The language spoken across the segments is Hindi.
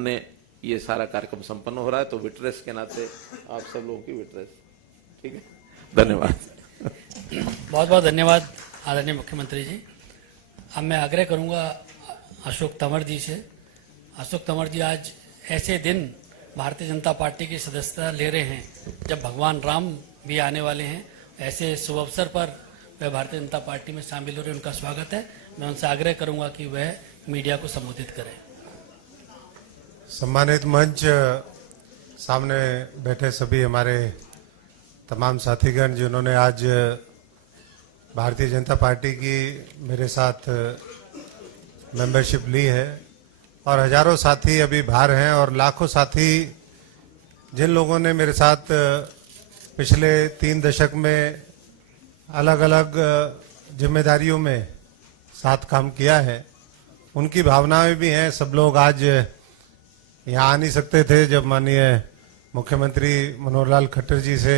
सामने ये सारा कार्यक्रम संपन्न हो रहा है, तो विटनेस के नाते आप सब लोगों की विटनेस, ठीक है, धन्यवाद। बहुत बहुत धन्यवाद आदरणीय मुख्यमंत्री जी। अब मैं आग्रह करूंगा अशोक तंवर जी से। अशोक तंवर जी, आज ऐसे दिन भारतीय जनता पार्टी की सदस्यता ले रहे हैं जब भगवान राम भी आने वाले हैं। ऐसे शुभ अवसर पर वह भारतीय जनता पार्टी में शामिल हो रहे हैं, उनका स्वागत है। मैं उनसे आग्रह करूंगा कि वह मीडिया को संबोधित करें। सम्मानित मंच, सामने बैठे सभी हमारे तमाम साथीगण जिन्होंने आज भारतीय जनता पार्टी की मेरे साथ मेंबरशिप ली है, और हजारों साथी अभी बाहर हैं, और लाखों साथी जिन लोगों ने मेरे साथ पिछले 3 दशक में अलग अलग जिम्मेदारियों में साथ काम किया है, उनकी भावनाएं भी हैं। सब लोग आज यहाँ आ नहीं सकते थे जब माननीय मुख्यमंत्री मनोहर लाल खट्टर जी से,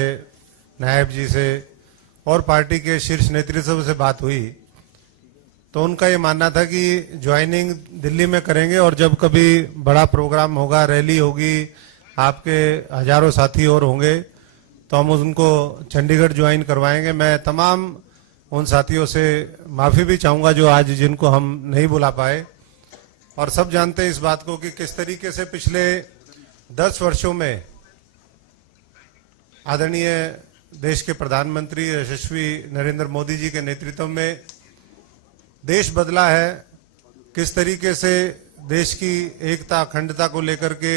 नायब जी से और पार्टी के शीर्ष नेतृत्व से बात हुई, तो उनका ये मानना था कि ज्वाइनिंग दिल्ली में करेंगे, और जब कभी बड़ा प्रोग्राम होगा, रैली होगी, आपके हजारों साथी और होंगे, तो हम उनको चंडीगढ़ ज्वाइन करवाएंगे। मैं तमाम उन साथियों से माफ़ी भी चाहूँगा जो आज जिनको हम नहीं बुला पाए। और सब जानते हैं इस बात को कि किस तरीके से पिछले 10 वर्षों में आदरणीय देश के प्रधानमंत्री यशस्वी नरेंद्र मोदी जी के नेतृत्व में देश बदला है, किस तरीके से देश की एकता अखंडता को लेकर के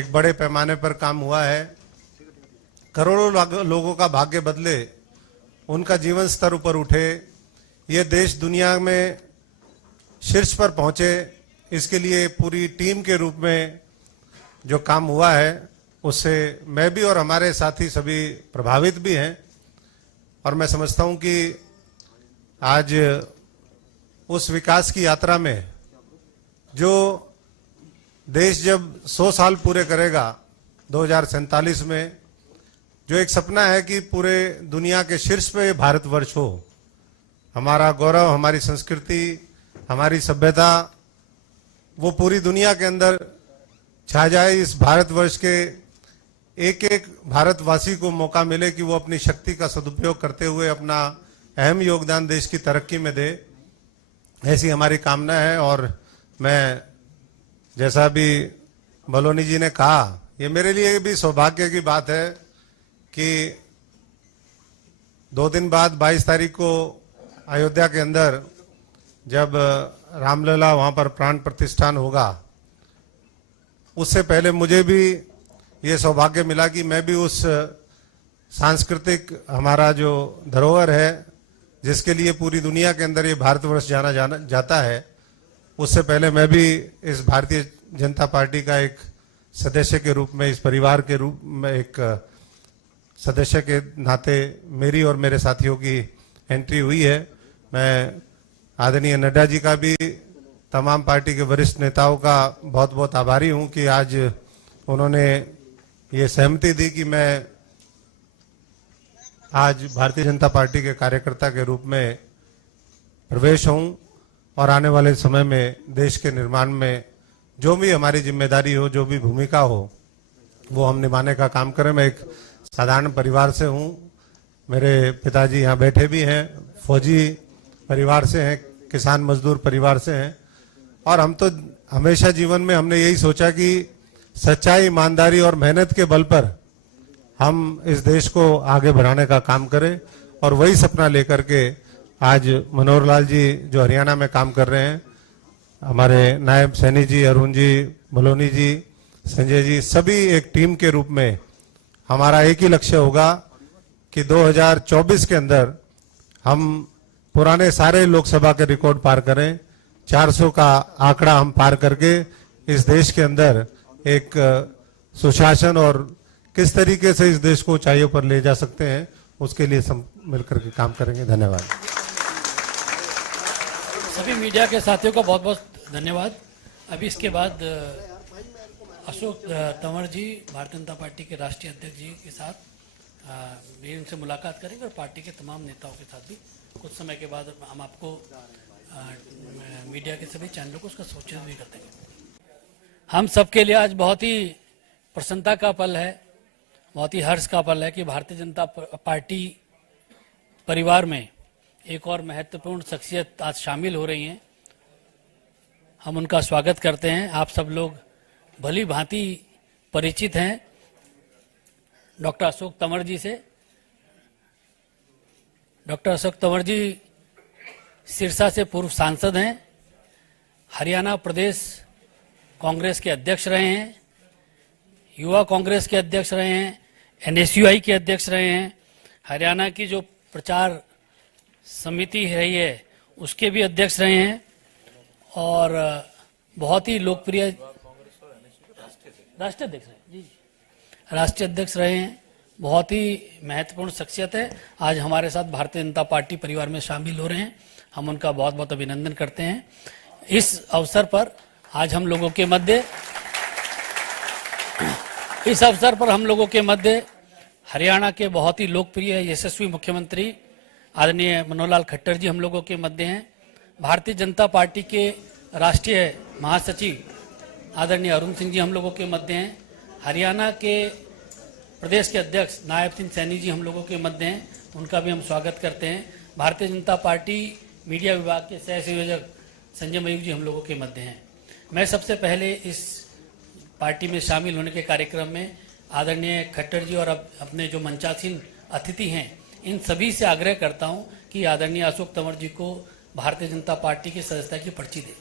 एक बड़े पैमाने पर काम हुआ है। करोड़ों लोगों का भाग्य बदले, उनका जीवन स्तर ऊपर उठे, ये देश दुनिया में शीर्ष पर पहुंचे, इसके लिए पूरी टीम के रूप में जो काम हुआ है उससे मैं भी और हमारे साथी सभी प्रभावित भी हैं। और मैं समझता हूं कि आज उस विकास की यात्रा में जो देश जब 100 साल पूरे करेगा 2047 में, जो एक सपना है कि पूरे दुनिया के शीर्ष पे भारतवर्ष हो, हमारा गौरव, हमारी संस्कृति, हमारी सभ्यता वो पूरी दुनिया के अंदर छा जाए। इस भारतवर्ष के एक एक भारतवासी को मौका मिले कि वो अपनी शक्ति का सदुपयोग करते हुए अपना अहम योगदान देश की तरक्की में दे, ऐसी हमारी कामना है। और मैं, जैसा भी बलोनी जी ने कहा, ये मेरे लिए भी सौभाग्य की बात है कि 2 दिन बाद 22 तारीख को अयोध्या के अंदर जब रामलला वहां पर प्राण प्रतिष्ठान होगा, उससे पहले मुझे भी ये सौभाग्य मिला कि मैं भी उस सांस्कृतिक हमारा जो धरोहर है, जिसके लिए पूरी दुनिया के अंदर ये भारतवर्ष जाना जाता है, उससे पहले मैं भी इस भारतीय जनता पार्टी का एक सदस्य के रूप में, इस परिवार के रूप में एक सदस्य के नाते मेरी और मेरे साथियों की एंट्री हुई है। मैं आदरणीय नड्डा जी का भी, तमाम पार्टी के वरिष्ठ नेताओं का बहुत बहुत आभारी हूं कि आज उन्होंने ये सहमति दी कि मैं आज भारतीय जनता पार्टी के कार्यकर्ता के रूप में प्रवेश हूं, और आने वाले समय में देश के निर्माण में जो भी हमारी जिम्मेदारी हो, जो भी भूमिका हो, वो हम निभाने का काम करें। मैं एक साधारण परिवार से हूं, मेरे पिताजी यहाँ बैठे भी हैं, फौजी परिवार से हैं, किसान मजदूर परिवार से हैं, और हम तो हमेशा जीवन में हमने यही सोचा कि सच्चाई, ईमानदारी और मेहनत के बल पर हम इस देश को आगे बढ़ाने का काम करें। और वही सपना लेकर के आज मनोहर लाल जी जो हरियाणा में काम कर रहे हैं, हमारे नायब सैनी जी, अरुण जी, बलोनी जी, संजय जी, सभी एक टीम के रूप में हमारा एक ही लक्ष्य होगा कि 2024 के अंदर हम पुराने सारे लोकसभा के रिकॉर्ड पार करें, 400 का आंकड़ा हम पार करके इस देश के अंदर एक सुशासन और किस तरीके से इस देश को ऊंचाइयों पर ले जा सकते हैं, उसके लिए सब मिलकर के काम करेंगे। धन्यवाद। सभी मीडिया के साथियों का बहुत बहुत धन्यवाद। अभी इसके बाद अशोक तंवर जी, भारतीय जनता पार्टी के राष्ट्रीय अध्यक्ष जी के साथ भी उनसे मुलाकात करेंगे, और पार्टी के तमाम नेताओं के साथ भी कुछ समय के बाद हम आपको मीडिया के सभी चैनलों को उसका सूचित भी कर देंगे। हम सबके लिए आज बहुत ही प्रसन्नता का पल है, बहुत ही हर्ष का पल है कि भारतीय जनता पार्टी परिवार में एक और महत्वपूर्ण शख्सियत आज शामिल हो रही हैं। हम उनका स्वागत करते हैं। आप सब लोग भली भांति परिचित हैं डॉक्टर अशोक तंवर जी से। डॉक्टर अशोक तंवर जी सिरसा से पूर्व सांसद हैं, हरियाणा प्रदेश कांग्रेस के अध्यक्ष रहे हैं, युवा कांग्रेस के अध्यक्ष रहे हैं, NSUI के अध्यक्ष रहे हैं, हरियाणा की जो प्रचार समिति रही है उसके भी अध्यक्ष रहे हैं और बहुत ही लोकप्रिय राष्ट्रीय अध्यक्ष रहे जी, राष्ट्रीय अध्यक्ष रहे हैं। बहुत ही महत्वपूर्ण शख्सियत है, आज हमारे साथ भारतीय जनता पार्टी परिवार में शामिल हो रहे हैं। हम उनका बहुत बहुत अभिनंदन करते हैं। इस अवसर पर हम लोगों के मध्य हरियाणा के बहुत ही लोकप्रिय यशस्वी मुख्यमंत्री आदरणीय मनोहर खट्टर जी हम लोगों के मध्य हैं। भारतीय जनता पार्टी के राष्ट्रीय महासचिव आदरणीय अरुण सिंह जी हम लोगों के मध्य हैं। हरियाणा के प्रदेश के अध्यक्ष नायब सिंह सैनी जी हम लोगों के मध्य हैं, उनका भी हम स्वागत करते हैं। भारतीय जनता पार्टी मीडिया विभाग के सह संयोजक संजय मयूख जी हम लोगों के मध्य हैं। मैं सबसे पहले इस पार्टी में शामिल होने के कार्यक्रम में आदरणीय खट्टर जी और अपने जो मंचासीन अतिथि हैं इन सभी से आग्रह करता हूं कि आदरणीय अशोक तंवर जी को भारतीय जनता पार्टी की सदस्यता की पर्ची दें।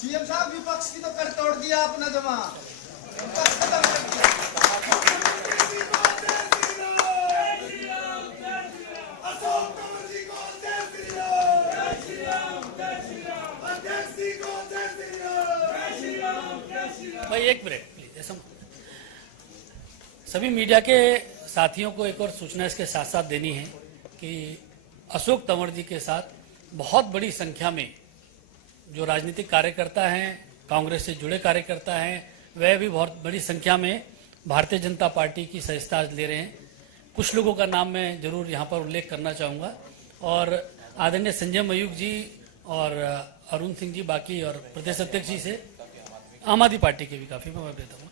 सीएम साहब विपक्ष की तो कर तोड़ दिया अपना जमा। भाई एक मिनट प्लीज, सभी मीडिया के साथियों को एक और सूचना इसके साथ साथ देनी है कि अशोक तंवर जी के साथ बहुत बड़ी संख्या में जो राजनीतिक कार्यकर्ता हैं, कांग्रेस से जुड़े कार्यकर्ता हैं, वह भी बहुत बड़ी संख्या में भारतीय जनता पार्टी की सदस्यता ले रहे हैं। कुछ लोगों का नाम मैं जरूर यहाँ पर उल्लेख करना चाहूँगा और आदरणीय संजय मयूख जी और अरुण सिंह जी बाकी और प्रदेश अध्यक्ष जी से, आम आदमी पार्टी के भी काफ़ी मैं देता हूँ,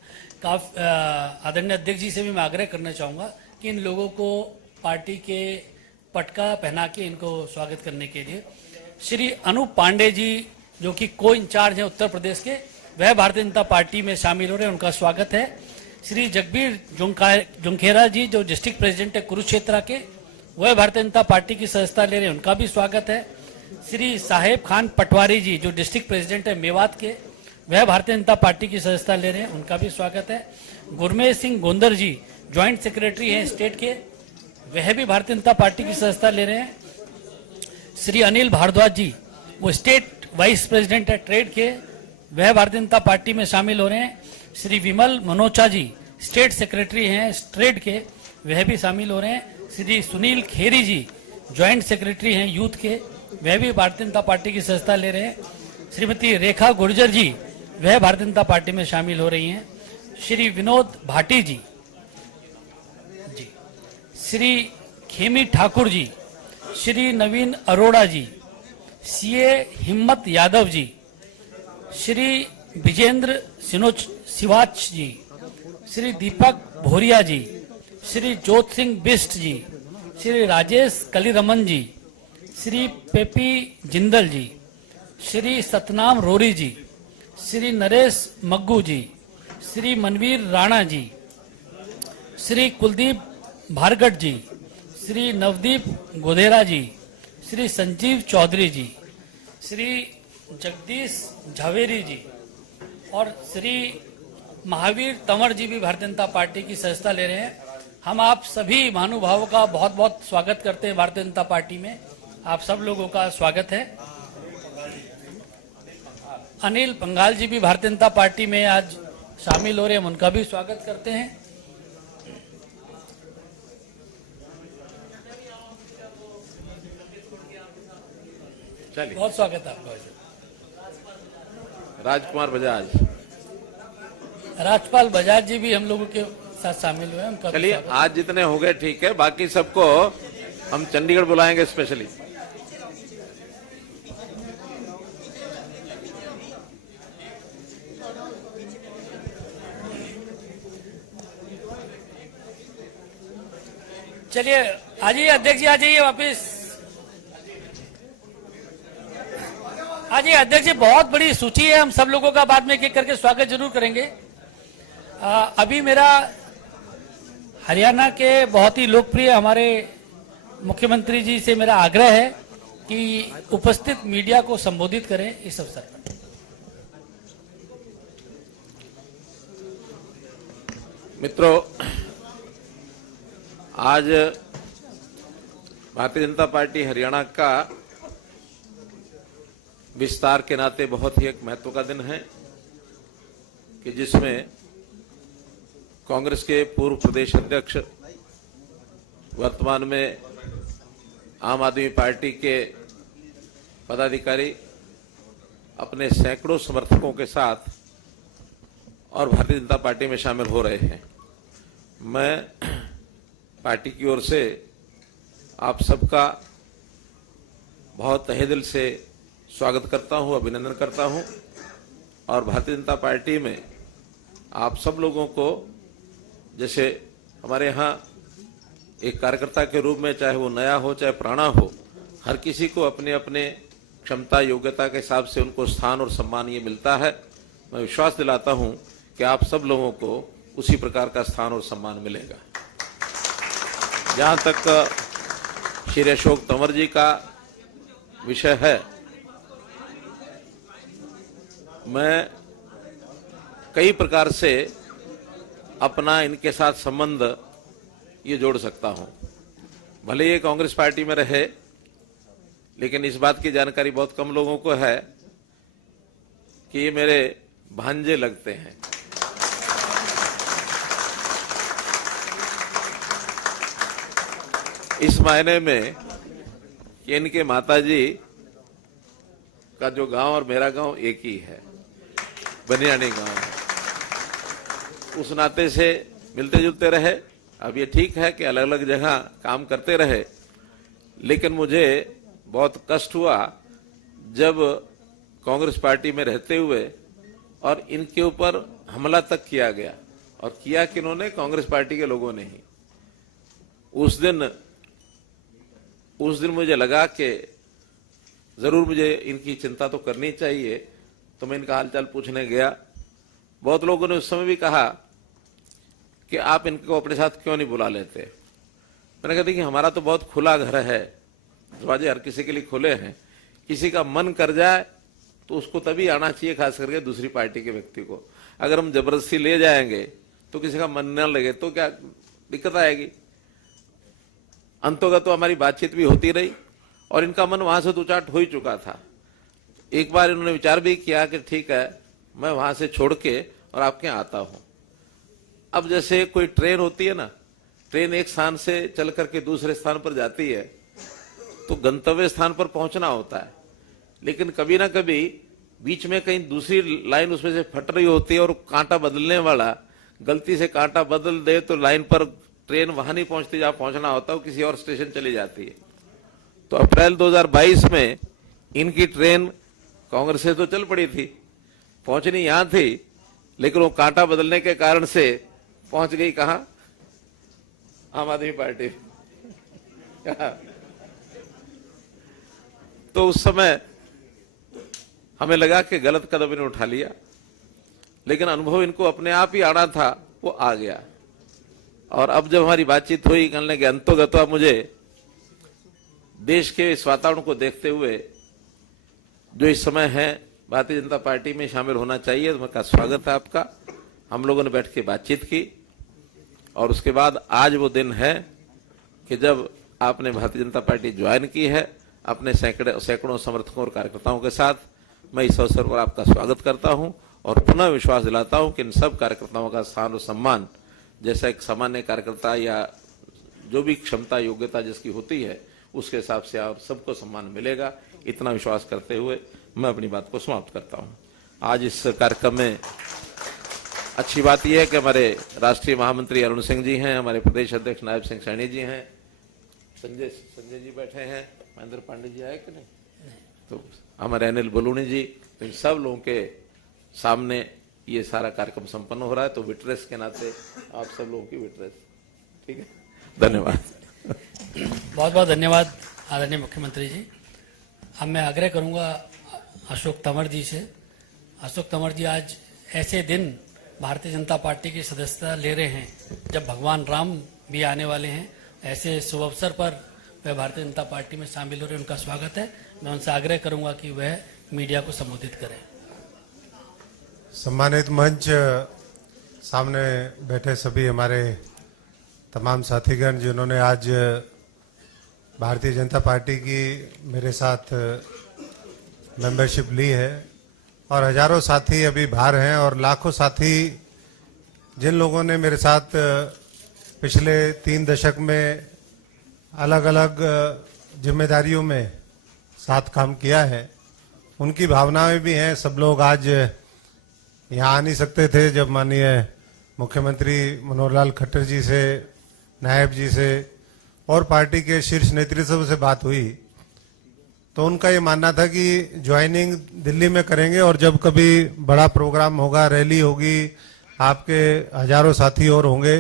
आदरणीय अध्यक्ष जी से भी मैं आग्रह करना चाहूँगा कि इन लोगों को पार्टी के पटका पहना के इनको स्वागत करने के लिए श्री अनूप पांडे जी जो कि को इंचार्ज हैं उत्तर प्रदेश के, वह भारतीय जनता पार्टी में शामिल हो रहे हैं, उनका स्वागत है। श्री जगबीर जुंखेरा जी जो डिस्ट्रिक्ट प्रेसिडेंट है कुरुक्षेत्र के, वह भारतीय जनता पार्टी की सदस्यता ले रहे हैं, उनका भी स्वागत है। श्री साहेब खान पटवारी जी जो डिस्ट्रिक्ट प्रेसिडेंट है मेवात के, वह भारतीय जनता पार्टी की सदस्यता ले रहे हैं, उनका भी स्वागत है। गुरमेज सिंह गोंदर जी ज्वाइंट सेक्रेटरी हैं स्टेट के, वह भी भारतीय जनता पार्टी की सदस्यता ले रहे हैं। श्री अनिल भारद्वाज जी वो स्टेट वाइस प्रेसिडेंट है ट्रेड के, वह भारतीय जनता पार्टी में शामिल हो रहे हैं। श्री विमल मनोचा जी स्टेट सेक्रेटरी हैं ट्रेड के, वह भी शामिल हो रहे हैं। श्री सुनील खेरी जी ज्वाइंट सेक्रेटरी हैं यूथ के, वह भी भारतीय जनता पार्टी की सदस्यता ले रहे हैं। श्रीमती रेखा गुर्जर जी वह भारतीय जनता पार्टी में शामिल हो रही हैं। श्री विनोद भाटी जी, श्री खेमी ठाकुर जी, श्री नवीन अरोड़ा जी, सीए हिम्मत यादव जी, श्री विजेंद्र सिवाच जी, श्री दीपक भोरिया जी, श्री जोत सिंह बिस्ट जी, श्री राजेश कलीरमन जी, श्री पेपी जिंदल जी, श्री सतनाम रोरी जी, श्री नरेश मग्गू जी, श्री मनवीर राणा जी, श्री कुलदीप भार्गव जी, श्री नवदीप गोधेरा जी, श्री संजीव चौधरी जी, श्री जगदीश झावेरी जी और श्री महावीर तंवर जी भी भारतीय जनता पार्टी की सदस्यता ले रहे हैं। हम आप सभी महानुभावों का बहुत बहुत स्वागत करते हैं भारतीय जनता पार्टी में। आप सब लोगों का स्वागत है। अनिल पंघाल जी भी भारतीय जनता पार्टी में आज शामिल हो रहे हैं, हम उनका भी स्वागत करते हैं। चलिए, बहुत स्वागत है आपका। राजकुमार बजाज। राजपाल बजाज जी भी हम लोगों के साथ शामिल हुए हैं, उनका भी चलिए, स्वागत। आज जितने हो गए ठीक है, बाकी सबको हम चंडीगढ़ बुलाएंगे स्पेशली। चलिए आ जाइए अध्यक्ष जी, आ जाइए वापिस। आ जाइए अध्यक्ष जी, बहुत बड़ी सूची है, हम सब लोगों का बाद में एक एक करके स्वागत जरूर करेंगे। अभी मेरा हरियाणा के बहुत ही लोकप्रिय हमारे मुख्यमंत्री जी से मेरा आग्रह है कि उपस्थित मीडिया को संबोधित करें इस अवसर पर। मित्रों, आज भारतीय जनता पार्टी हरियाणा का विस्तार के नाते बहुत ही एक महत्व का दिन है कि जिसमें कांग्रेस के पूर्व प्रदेश अध्यक्ष, वर्तमान में आम आदमी पार्टी के पदाधिकारी अपने सैकड़ों समर्थकों के साथ और भारतीय जनता पार्टी में शामिल हो रहे हैं। मैं पार्टी की ओर से आप सबका बहुत तहे दिल से स्वागत करता हूं, अभिनंदन करता हूं और भारतीय जनता पार्टी में आप सब लोगों को, जैसे हमारे यहाँ एक कार्यकर्ता के रूप में, चाहे वो नया हो चाहे पुराना हो, हर किसी को अपने अपने क्षमता योग्यता के हिसाब से उनको स्थान और सम्मान ये मिलता है। मैं विश्वास दिलाता हूं कि आप सब लोगों को उसी प्रकार का स्थान और सम्मान मिलेगा। जहां तक श्री अशोक तंवर जी का विषय है, मैं कई प्रकार से अपना इनके साथ संबंध ये जोड़ सकता हूं। भले ये कांग्रेस पार्टी में रहे, लेकिन इस बात की जानकारी बहुत कम लोगों को है कि ये मेरे भांजे लगते हैं। इस मायने में कि इनके माताजी का जो गांव और मेरा गांव एक ही है, बनियानी गांव है। उस नाते से मिलते जुलते रहे। अब ये ठीक है कि अलग अलग जगह काम करते रहे, लेकिन मुझे बहुत कष्ट हुआ जब कांग्रेस पार्टी में रहते हुए और इनके ऊपर हमला तक किया गया, और किया किन्होंने? कांग्रेस पार्टी के लोगों ने ही। उस दिन मुझे लगा कि जरूर मुझे इनकी चिंता तो करनी चाहिए, तो मैं इनका हालचाल पूछने गया। बहुत लोगों ने उस समय भी कहा कि आप इनको अपने साथ क्यों नहीं बुला लेते। मैंने कहा देखिए, हमारा तो बहुत खुला घर है, दरवाजे हर किसी के लिए खुले हैं। किसी का मन कर जाए तो उसको तभी आना चाहिए, खास करके दूसरी पार्टी के व्यक्ति को। अगर हम जबरदस्ती ले जाएंगे तो किसी का मन न लगे तो क्या दिक्कत आएगी। अंतोगत तो हमारी बातचीत भी होती रही और इनका मन वहां से तो उचाट हो ही चुका था। एक बार इन्होंने विचार भी किया कि ठीक है, मैं वहां से छोड़ के और आपके यहाँ आता हूं। अब जैसे कोई ट्रेन होती है ना, ट्रेन एक स्थान से चल करके दूसरे स्थान पर जाती है तो गंतव्य स्थान पर पहुंचना होता है, लेकिन कभी ना कभी बीच में कहीं दूसरी लाइन उसमें से फट रही होती है और कांटा बदलने वाला गलती से कांटा बदल दे तो लाइन पर ट्रेन वहां नहीं पहुंचती जहां पहुंचना होता, वो किसी और स्टेशन चली जाती है। तो अप्रैल 2022 में इनकी ट्रेन कांग्रेस से तो चल पड़ी थी, पहुंचनी यहां थी, लेकिन वो कांटा बदलने के कारण से पहुंच गई कहां? आम आदमी पार्टी। तो उस समय हमें लगा कि गलत कदम इन्होंने उठा लिया, लेकिन अनुभव इनको अपने आप ही आना था, वो आ गया। और अब जब हमारी बातचीत हुई, कहने लगे अंतोगत्वा मुझे देश के इस वातावरण को देखते हुए जो इस समय है भारतीय जनता पार्टी में शामिल होना चाहिए। तो मैं कहा स्वागत है आपका। हम लोगों ने बैठ के बातचीत की और उसके बाद आज वो दिन है कि जब आपने भारतीय जनता पार्टी ज्वाइन की है अपने सैकड़ों समर्थकों और कार्यकर्ताओं के साथ। मैं इस अवसर पर आपका स्वागत करता हूं और पुनः विश्वास दिलाता हूं कि इन सब कार्यकर्ताओं का स्थान और सम्मान जैसा एक सामान्य कार्यकर्ता या जो भी क्षमता योग्यता जिसकी होती है उसके हिसाब से आप सबको सम्मान मिलेगा। इतना विश्वास करते हुए मैं अपनी बात को समाप्त करता हूं। आज इस कार्यक्रम में अच्छी बात यह है कि हमारे राष्ट्रीय महामंत्री अरुण सिंह जी हैं, हमारे प्रदेश अध्यक्ष नायब सिंह सैनी जी हैं, संजय जी बैठे हैं, महेंद्र पांडे जी आए कि नहीं, तो हमारे अनिल बलूनी जी, तो इन सब लोगों के सामने ये सारा कार्यक्रम संपन्न हो रहा है। तो विटनेस के नाते आप सब लोगों की विटनेस, ठीक है, धन्यवाद। बहुत बहुत धन्यवाद आदरणीय मुख्यमंत्री जी। अब मैं आग्रह करूंगा अशोक तंवर जी से। अशोक तंवर जी आज ऐसे दिन भारतीय जनता पार्टी की सदस्यता ले रहे हैं जब भगवान राम भी आने वाले हैं। ऐसे शुभ अवसर पर वह भारतीय जनता पार्टी में शामिल हो रहे हैं, उनका स्वागत है। मैं उनसे आग्रह करूंगा कि वह मीडिया को संबोधित करें। सम्मानित मंच, सामने बैठे सभी हमारे तमाम साथीगण जिन्होंने आज भारतीय जनता पार्टी की मेरे साथ मेंबरशिप ली है, और हजारों साथी अभी बाहर हैं, और लाखों साथी जिन लोगों ने मेरे साथ पिछले 3 दशक में अलग अलग जिम्मेदारियों में साथ काम किया है, उनकी भावनाएं भी हैं। सब लोग आज यहाँ आ नहीं सकते थे। जब माननीय मुख्यमंत्री मनोहर लाल खट्टर जी से, नायब जी से और पार्टी के शीर्ष नेतृत्व से बात हुई तो उनका ये मानना था कि ज्वाइनिंग दिल्ली में करेंगे, और जब कभी बड़ा प्रोग्राम होगा, रैली होगी, आपके हजारों साथी और होंगे,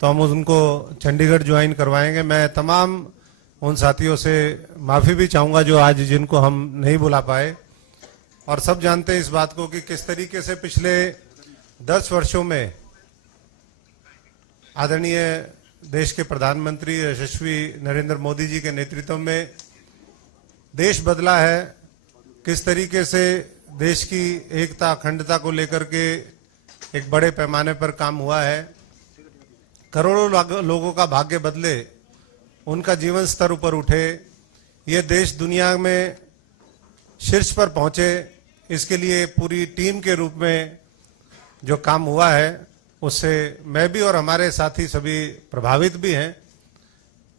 तो हम उनको चंडीगढ़ ज्वाइन करवाएंगे। मैं तमाम उन साथियों से माफ़ी भी चाहूँगा जो आज जिनको हम नहीं बुला पाए। और सब जानते हैं इस बात को कि किस तरीके से पिछले 10 वर्षों में आदरणीय देश के प्रधानमंत्री यशस्वी नरेंद्र मोदी जी के नेतृत्व में देश बदला है। किस तरीके से देश की एकता अखंडता को लेकर के एक बड़े पैमाने पर काम हुआ है। करोड़ों लोगों का भाग्य बदले, उनका जीवन स्तर ऊपर उठे, ये देश दुनिया में शीर्ष पर पहुंचे, इसके लिए पूरी टीम के रूप में जो काम हुआ है उससे मैं भी और हमारे साथी सभी प्रभावित भी हैं।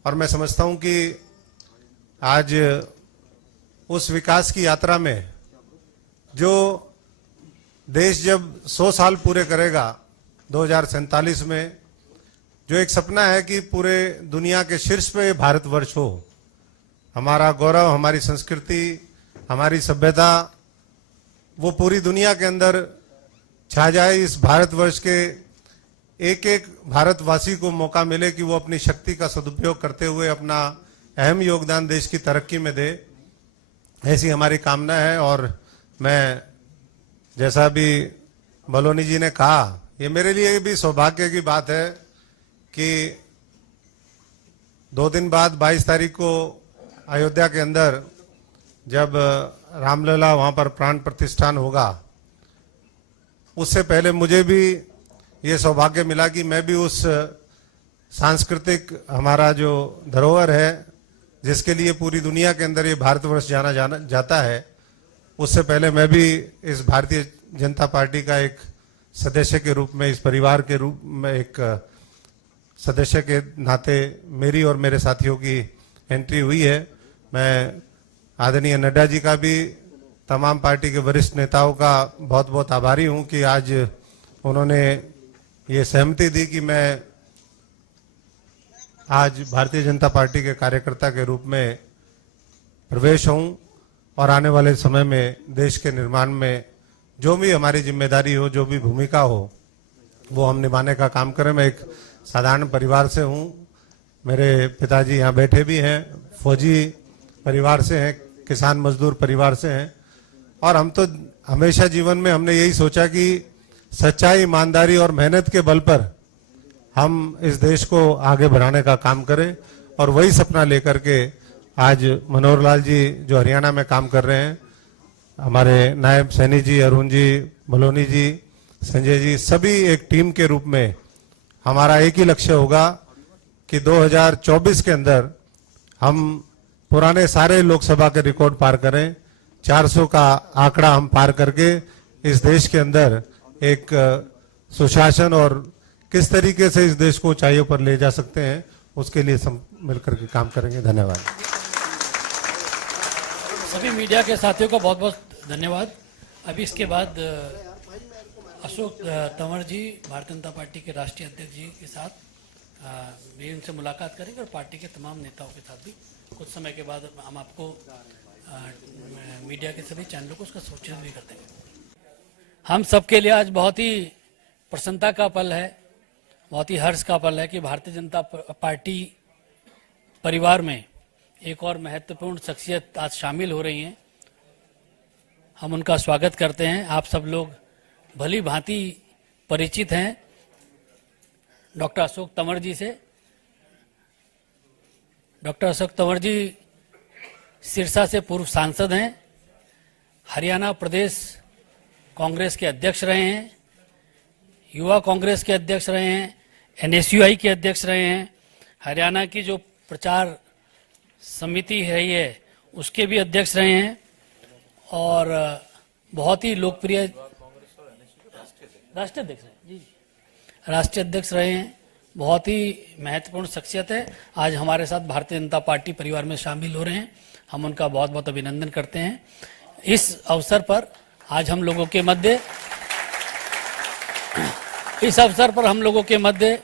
और मैं समझता हूं कि आज उस विकास की यात्रा में जो देश जब 100 साल पूरे करेगा 2047 में, जो एक सपना है कि पूरे दुनिया के शीर्ष पे भारतवर्ष हो, हमारा गौरव, हमारी संस्कृति, हमारी सभ्यता वो पूरी दुनिया के अंदर छा जाए। इस भारतवर्ष के एक एक भारतवासी को मौका मिले कि वो अपनी शक्ति का सदुपयोग करते हुए अपना अहम योगदान देश की तरक्की में दे, ऐसी हमारी कामना है। और मैं, जैसा भी बलोनी जी ने कहा, ये मेरे लिए भी सौभाग्य की बात है कि 2 दिन बाद 22 तारीख को अयोध्या के अंदर जब रामलला वहां पर प्राण प्रतिष्ठान होगा, उससे पहले मुझे भी ये सौभाग्य मिला कि मैं भी उस सांस्कृतिक हमारा जो धरोहर है जिसके लिए पूरी दुनिया के अंदर ये भारतवर्ष जाना जाता है, उससे पहले मैं भी इस भारतीय जनता पार्टी का एक सदस्य के रूप में, इस परिवार के रूप में एक सदस्य के नाते मेरी और मेरे साथियों की एंट्री हुई है। मैं आदरणीय नड्डा जी का भी, तमाम पार्टी के वरिष्ठ नेताओं का बहुत बहुत आभारी हूं कि आज उन्होंने ये सहमति दी कि मैं आज भारतीय जनता पार्टी के कार्यकर्ता के रूप में प्रवेश हूं, और आने वाले समय में देश के निर्माण में जो भी हमारी जिम्मेदारी हो, जो भी भूमिका हो, वो हम निभाने का काम करें। मैं एक साधारण परिवार से हूं, मेरे पिताजी यहाँ बैठे भी हैं, फौजी परिवार से हैं, किसान मजदूर परिवार से हैं, और हम तो हमेशा जीवन में हमने यही सोचा कि सच्चाई, ईमानदारी और मेहनत के बल पर हम इस देश को आगे बढ़ाने का काम करें और वही सपना लेकर के आज मनोहर लाल जी जो हरियाणा में काम कर रहे हैं, हमारे नायब सैनी जी, अरुण जी, बलोनी जी, संजय जी, सभी एक टीम के रूप में हमारा एक ही लक्ष्य होगा कि 2024 के अंदर हम पुराने सारे लोकसभा के रिकॉर्ड पार करें, 400 का आंकड़ा हम पार करके इस देश के अंदर एक सुशासन और किस तरीके से इस देश को ऊंचाइयों पर ले जा सकते हैं उसके लिए सब मिलकर के काम करेंगे। धन्यवाद। सभी मीडिया के साथियों का बहुत बहुत धन्यवाद। अभी इसके बाद अशोक तंवर जी, भारतीय जनता पार्टी के राष्ट्रीय अध्यक्ष जी के साथ भी उनसे मुलाकात करेंगे और पार्टी के तमाम नेताओं के साथ भी कुछ समय के बाद हम आपको मीडिया के सभी चैनलों को उसका सूचित भी कर देंगे। हम सबके लिए आज बहुत ही प्रसन्नता का पल है, बहुत ही हर्ष का पल है कि भारतीय जनता पार्टी परिवार में एक और महत्वपूर्ण शख्सियत आज शामिल हो रही हैं। हम उनका स्वागत करते हैं। आप सब लोग भली भांति परिचित हैं डॉक्टर अशोक तंवर जी से। डॉक्टर अशोक तंवर जी सिरसा से पूर्व सांसद हैं, हरियाणा प्रदेश कांग्रेस के अध्यक्ष रहे हैं, युवा कांग्रेस के अध्यक्ष रहे हैं, NSUI के अध्यक्ष रहे हैं, हरियाणा की जो प्रचार समिति रही है उसके भी अध्यक्ष रहे हैं और बहुत ही लोकप्रिय राष्ट्रीय अध्यक्ष जी, राष्ट्रीय अध्यक्ष रहे हैं। बहुत ही महत्वपूर्ण शख्सियत है, आज हमारे साथ भारतीय जनता पार्टी परिवार में शामिल हो रहे हैं। हम उनका बहुत बहुत अभिनंदन करते हैं। इस अवसर पर आज हम लोगों के मध्य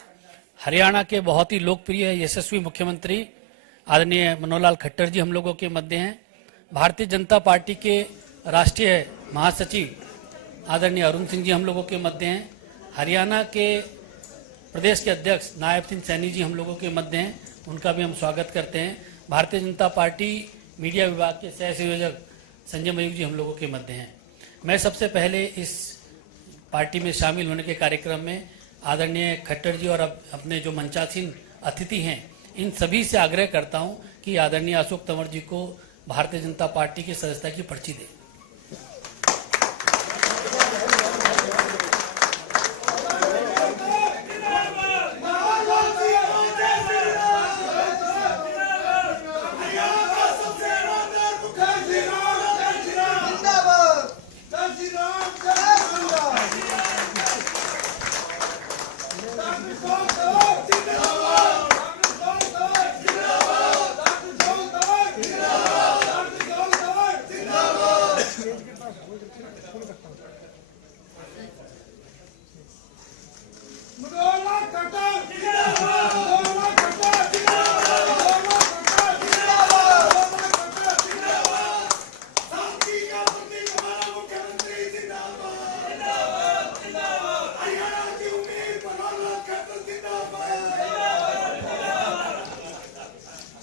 हरियाणा के बहुत ही लोकप्रिय यशस्वी मुख्यमंत्री आदरणीय मनोहर लाल खट्टर जी हम लोगों के मध्य हैं। भारतीय जनता पार्टी के राष्ट्रीय महासचिव आदरणीय अरुण सिंह जी हम लोगों के मध्य हैं। हरियाणा के प्रदेश के अध्यक्ष नायब सिंह सैनी जी हम लोगों के मध्य हैं, उनका भी हम स्वागत करते हैं। भारतीय जनता पार्टी मीडिया विभाग के सह संयोजक संजय मयूख जी हम लोगों के मध्य हैं। मैं सबसे पहले इस पार्टी में शामिल होने के कार्यक्रम में आदरणीय खट्टर जी और अपने जो मंचासीन अतिथि हैं इन सभी से आग्रह करता हूं कि आदरणीय अशोक तंवर जी को भारतीय जनता पार्टी की सदस्यता की पर्ची दें।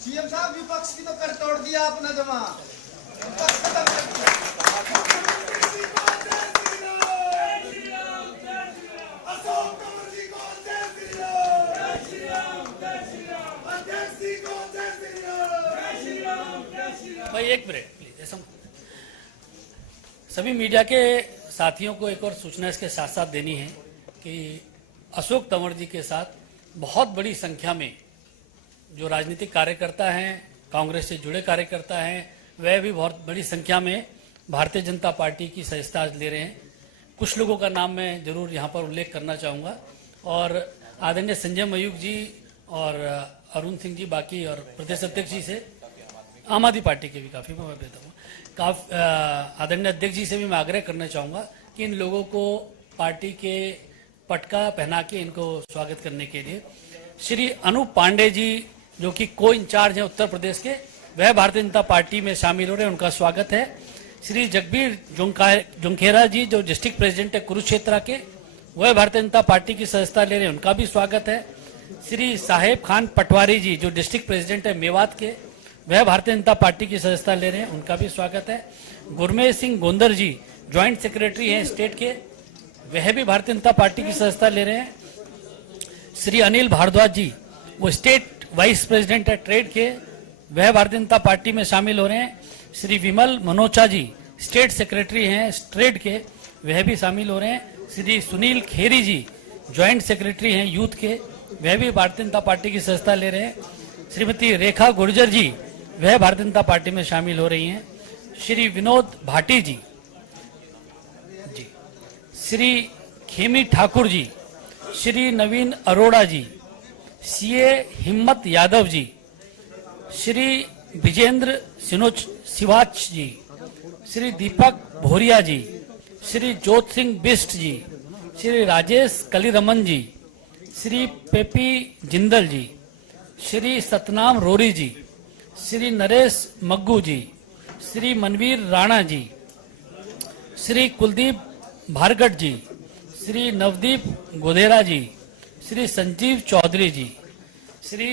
सीएम साहब विपक्ष की तो कर तोड़ दिया आपने जमा। भाई एक मिनट प्लीज। सभी मीडिया के साथियों को एक और सूचना इसके साथ साथ देनी है कि अशोक तंवर जी के साथ बहुत बड़ी संख्या में जो राजनीतिक कार्यकर्ता हैं, कांग्रेस से जुड़े कार्यकर्ता हैं, वह भी बहुत बड़ी संख्या में भारतीय जनता पार्टी की सदस्यता ले रहे हैं। कुछ लोगों का नाम मैं जरूर यहाँ पर उल्लेख करना चाहूँगा और आदरणीय संजय मयूख जी और अरुण सिंह जी बाकी और प्रदेश अध्यक्ष जी से, आम आदमी पार्टी के भी काफ़ी मैं देता हूँ, आदरणीय अध्यक्ष जी से भी मैं आग्रह करना चाहूँगा कि इन लोगों को पार्टी के पटका पहना के इनको स्वागत करने के लिए श्री अनूप पांडे जी जो कि को इंचार्ज हैं उत्तर प्रदेश के, वह भारतीय जनता पार्टी में शामिल हो रहे हैं, उनका स्वागत है। श्री जगबीर जुंखेरा जी जो डिस्ट्रिक्ट प्रेसिडेंट है कुरुक्षेत्र के, वह भारतीय जनता पार्टी की सदस्यता ले रहे हैं, उनका भी स्वागत है। श्री साहेब खान पटवारी जी जो डिस्ट्रिक्ट प्रेसिडेंट है मेवात के, वह भारतीय जनता पार्टी की सदस्यता ले रहे हैं, उनका भी स्वागत है। गुरमेज सिंह गोंदर जी ज्वाइंट सेक्रेटरी हैं स्टेट के, वह भी भारतीय जनता पार्टी की सदस्यता ले रहे हैं। श्री अनिल भारद्वाज जी, वो स्टेट वाइस प्रेसिडेंट है ट्रेड के, वह भारतीय जनता पार्टी में शामिल हो रहे हैं। श्री विमल मनोचा जी स्टेट सेक्रेटरी हैं ट्रेड के, वह भी शामिल हो रहे हैं। श्री सुनील खेरी जी ज्वाइंट सेक्रेटरी हैं यूथ के, वह भी भारतीय जनता पार्टी की सदस्यता ले रहे हैं। श्रीमती रेखा गुर्जर जी, वह भारतीय जनता पार्टी में शामिल हो रही हैं। श्री विनोद भाटी जी, श्री खेमी ठाकुर जी, श्री नवीन अरोड़ा जी, सीए हिम्मत यादव जी, श्री विजेंद्र सिवाच जी, श्री दीपक भोरिया जी, श्री जोत सिंह बिस्ट जी, श्री राजेश कलीरमन जी, श्री पेपी जिंदल जी, श्री सतनाम रोरी जी, श्री नरेश मग्गू जी, श्री मनवीर राणा जी, श्री कुलदीप भारगट जी, श्री नवदीप गोधेरा जी, श्री संजीव चौधरी जी, श्री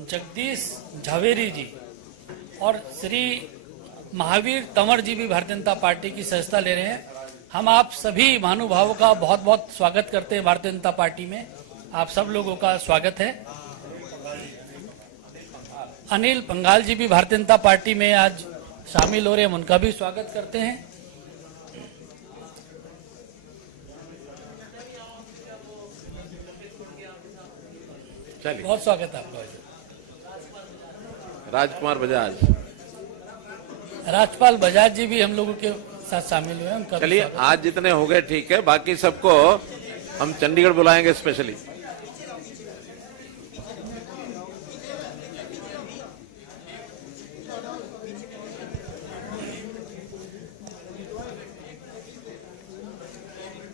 जगदीश झावेरी जी और श्री महावीर तंवर जी भी भारतीय जनता पार्टी की सदस्यता ले रहे हैं। हम आप सभी महानुभावों का बहुत बहुत स्वागत करते हैं भारतीय जनता पार्टी में। आप सब लोगों का स्वागत है। अनिल पंगाल जी भी भारतीय जनता पार्टी में आज शामिल हो रहे हैं, उनका भी स्वागत करते हैं। बहुत स्वागत है आपका। राजकुमार बजाज, राजपाल बजाज जी भी हम लोगों के साथ शामिल हुए हैं, उनका चलिए आज जितने हो गए ठीक है, बाकी सबको हम चंडीगढ़ बुलाएंगे स्पेशली।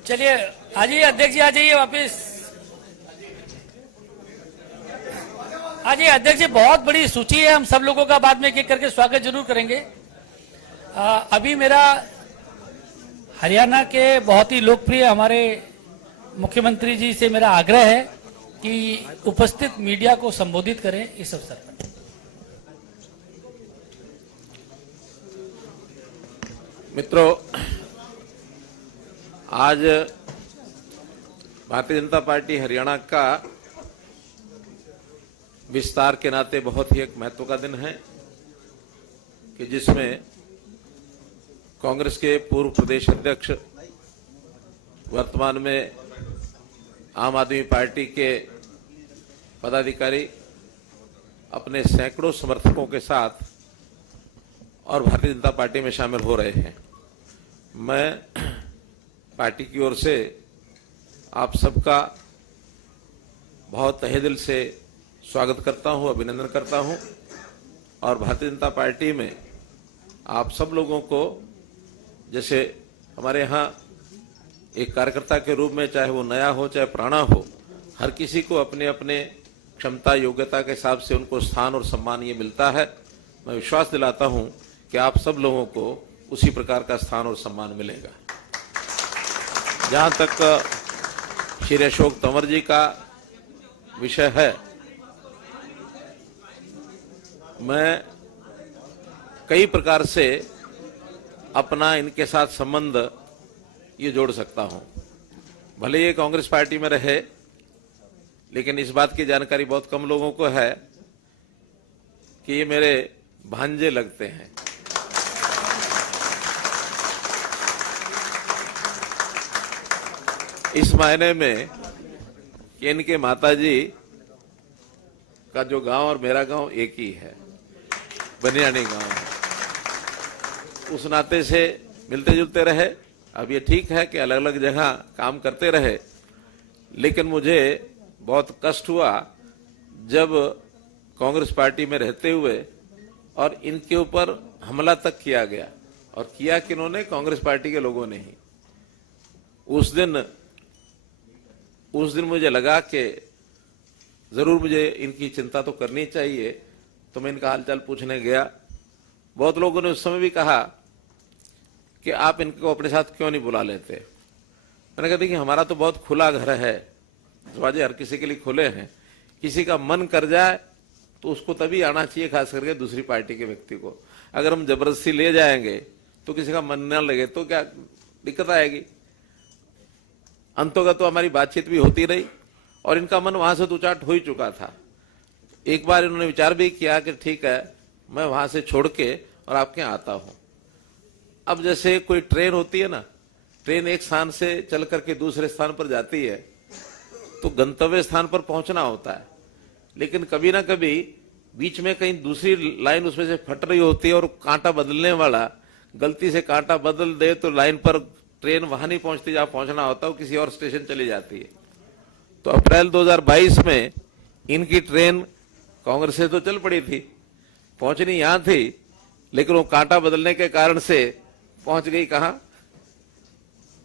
चलिए आ जाइए अध्यक्ष जी, आ जाइए वापिस। आइए अध्यक्ष जी, बहुत बड़ी सूची है, हम सब लोगों का बाद में एक एक करके स्वागत जरूर करेंगे। अभी मेरा हरियाणा के बहुत ही लोकप्रिय हमारे मुख्यमंत्री जी से मेरा आग्रह है कि उपस्थित मीडिया को संबोधित करें इस अवसर पर। मित्रों, आज भारतीय जनता पार्टी हरियाणा का विस्तार के नाते बहुत ही एक महत्व का दिन है कि जिसमें कांग्रेस के पूर्व प्रदेश अध्यक्ष, वर्तमान में आम आदमी पार्टी के पदाधिकारी अपने सैकड़ों समर्थकों के साथ और भारतीय जनता पार्टी में शामिल हो रहे हैं। मैं पार्टी की ओर से आप सबका बहुत तहे दिल से स्वागत करता हूं, अभिनंदन करता हूं और भारतीय जनता पार्टी में आप सब लोगों को, जैसे हमारे यहाँ एक कार्यकर्ता के रूप में, चाहे वो नया हो चाहे पुराना हो, हर किसी को अपने अपने क्षमता योग्यता के हिसाब से उनको स्थान और सम्मान ये मिलता है। मैं विश्वास दिलाता हूं कि आप सब लोगों को उसी प्रकार का स्थान और सम्मान मिलेगा। जहां तक श्री अशोक तंवर जी का विषय है, मैं कई प्रकार से अपना इनके साथ संबंध ये जोड़ सकता हूं। भले ये कांग्रेस पार्टी में रहे, लेकिन इस बात की जानकारी बहुत कम लोगों को है कि ये मेरे भांजे लगते हैं। इस मायने में कि इनके माताजी का जो गांव और मेरा गांव एक ही है, बनियानी गांव है। उस नाते से मिलते जुलते रहे। अब ये ठीक है कि अलग अलग जगह काम करते रहे, लेकिन मुझे बहुत कष्ट हुआ जब कांग्रेस पार्टी में रहते हुए और इनके ऊपर हमला तक किया गया, और किया किन्होंने? कांग्रेस पार्टी के लोगों ने ही। उस दिन मुझे लगा कि जरूर मुझे इनकी चिंता तो करनी चाहिए, तो मैं इनका हालचाल पूछने गया। बहुत लोगों ने उस समय भी कहा कि आप इनको अपने साथ क्यों नहीं बुला लेते। मैंने कहा देखिए, हमारा तो बहुत खुला घर है, दरवाजे हर किसी के लिए खुले हैं। किसी का मन कर जाए तो उसको तभी आना चाहिए, खास करके दूसरी पार्टी के व्यक्ति को। अगर हम जबरदस्ती ले जाएंगे तो किसी का मन न लगे तो क्या दिक्कत आएगी। अंतोगत तो हमारी बातचीत भी होती रही और इनका मन वहां से तो उचाट हो ही चुका था। एक बार इन्होंने विचार भी किया कि ठीक है, मैं वहां से छोड़ के और आपके यहाँ आता हूं। अब जैसे कोई ट्रेन होती है ना, ट्रेन एक स्थान से चल करके दूसरे स्थान पर जाती है तो गंतव्य स्थान पर पहुंचना होता है, लेकिन कभी ना कभी बीच में कहीं दूसरी लाइन उसमें से फट रही होती है और कांटा बदलने वाला गलती से कांटा बदल दे तो लाइन पर ट्रेन वहां नहीं पहुंचती जहां पहुंचना होता, वो किसी और स्टेशन चली जाती है। तो अप्रैल 2022 में इनकी ट्रेन कांग्रेस से तो चल पड़ी थी, पहुंचनी यहां थी, लेकिन वो कांटा बदलने के कारण से पहुंच गई कहां?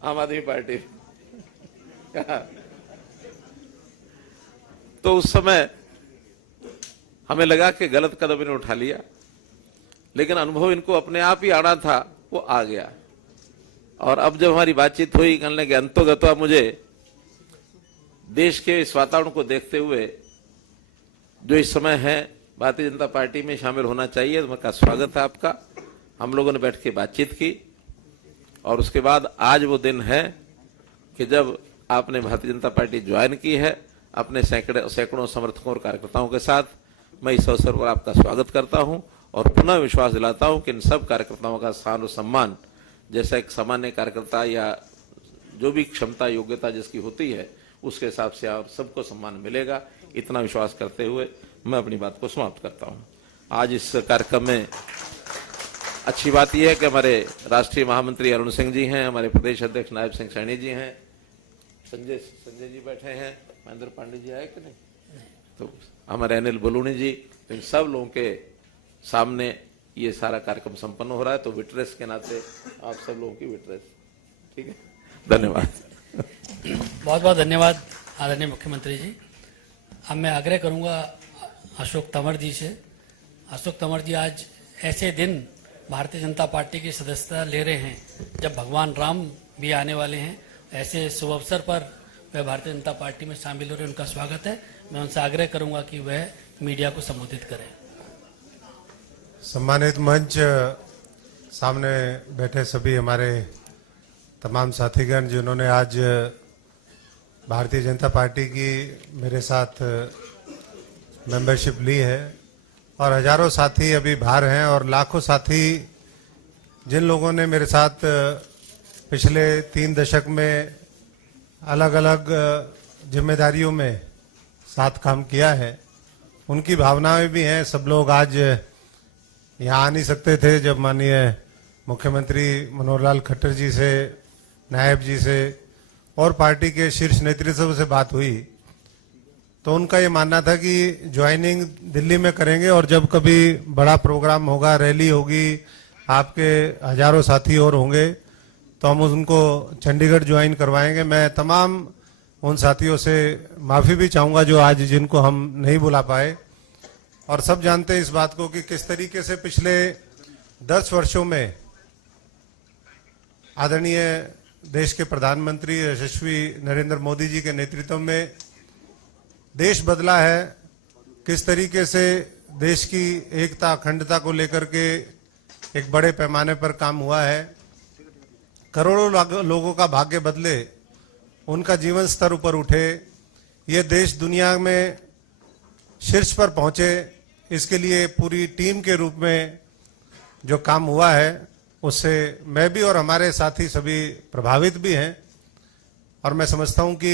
आम आदमी पार्टी। तो उस समय हमें लगा कि गलत कदम इन्होंने उठा लिया, लेकिन अनुभव इनको अपने आप ही आना था, वो आ गया। और अब जब हमारी बातचीत हुई, कहने लगे अंतोगत्वा मुझे देश के इस वातावरण को देखते हुए जो इस समय है भारतीय जनता पार्टी में शामिल होना चाहिए। तो मैं कहा स्वागत है आपका। हम लोगों ने बैठ के बातचीत की और उसके बाद आज वो दिन है कि जब आपने भारतीय जनता पार्टी ज्वाइन की है अपने सैकड़ों समर्थकों और कार्यकर्ताओं के साथ। मैं इस अवसर पर आपका स्वागत करता हूं और पुनः विश्वास दिलाता हूं कि इन सब कार्यकर्ताओं का स्थान और सम्मान जैसा एक सामान्य कार्यकर्ता या जो भी क्षमता योग्यता जिसकी होती है उसके हिसाब से आप सबको सम्मान मिलेगा। इतना विश्वास करते हुए मैं अपनी बात को समाप्त करता हूं। आज इस कार्यक्रम में अच्छी बात यह है कि हमारे राष्ट्रीय महामंत्री अरुण सिंह जी हैं, हमारे प्रदेश अध्यक्ष नायब सिंह सैनी जी हैं, संजय जी बैठे हैं, महेंद्र पांडे जी आए कि नहीं, तो हमारे अनिल बलूनी जी, तो इन सब लोगों के सामने ये सारा कार्यक्रम संपन्न हो रहा है। तो विटनेस के नाते आप सब लोगों की विटनेस, ठीक है, धन्यवाद। बहुत बहुत धन्यवाद आदरणीय मुख्यमंत्री जी। अब मैं आग्रह करूंगा अशोक तंवर जी से। अशोक तंवर जी आज ऐसे दिन भारतीय जनता पार्टी की सदस्यता ले रहे हैं जब भगवान राम भी आने वाले हैं, ऐसे शुभ अवसर पर वह भारतीय जनता पार्टी में शामिल हो रहे हैं। उनका स्वागत है। मैं उनसे आग्रह करूंगा कि वह मीडिया को संबोधित करें। सम्मानित मंच, सामने बैठे सभी हमारे तमाम साथीगण जिन्होंने आज भारतीय जनता पार्टी की मेरे साथ मेंबरशिप ली है, और हजारों साथी अभी बाहर हैं, और लाखों साथी जिन लोगों ने मेरे साथ पिछले 3 दशक में अलग अलग जिम्मेदारियों में साथ काम किया है, उनकी भावनाएं भी हैं। सब लोग आज यहाँ आ नहीं सकते थे। जब माननीय मुख्यमंत्री मनोहर लाल खट्टर जी से, नायब जी से और पार्टी के शीर्ष नेतृत्व से बात हुई तो उनका ये मानना था कि ज्वाइनिंग दिल्ली में करेंगे, और जब कभी बड़ा प्रोग्राम होगा, रैली होगी, आपके हजारों साथी और होंगे, तो हम उनको चंडीगढ़ ज्वाइन करवाएंगे। मैं तमाम उन साथियों से माफ़ी भी चाहूँगा जो आज जिनको हम नहीं बुला पाए। और सब जानते हैं इस बात को कि किस तरीके से पिछले 10 वर्षों में आदरणीय देश के प्रधानमंत्री यशस्वी नरेंद्र मोदी जी के नेतृत्व में देश बदला है। किस तरीके से देश की एकता अखंडता को लेकर के एक बड़े पैमाने पर काम हुआ है। करोड़ों लोगों का भाग्य बदले, उनका जीवन स्तर ऊपर उठे, ये देश दुनिया में शीर्ष पर पहुंचे, इसके लिए पूरी टीम के रूप में जो काम हुआ है उससे मैं भी और हमारे साथी सभी प्रभावित भी हैं। और मैं समझता हूं कि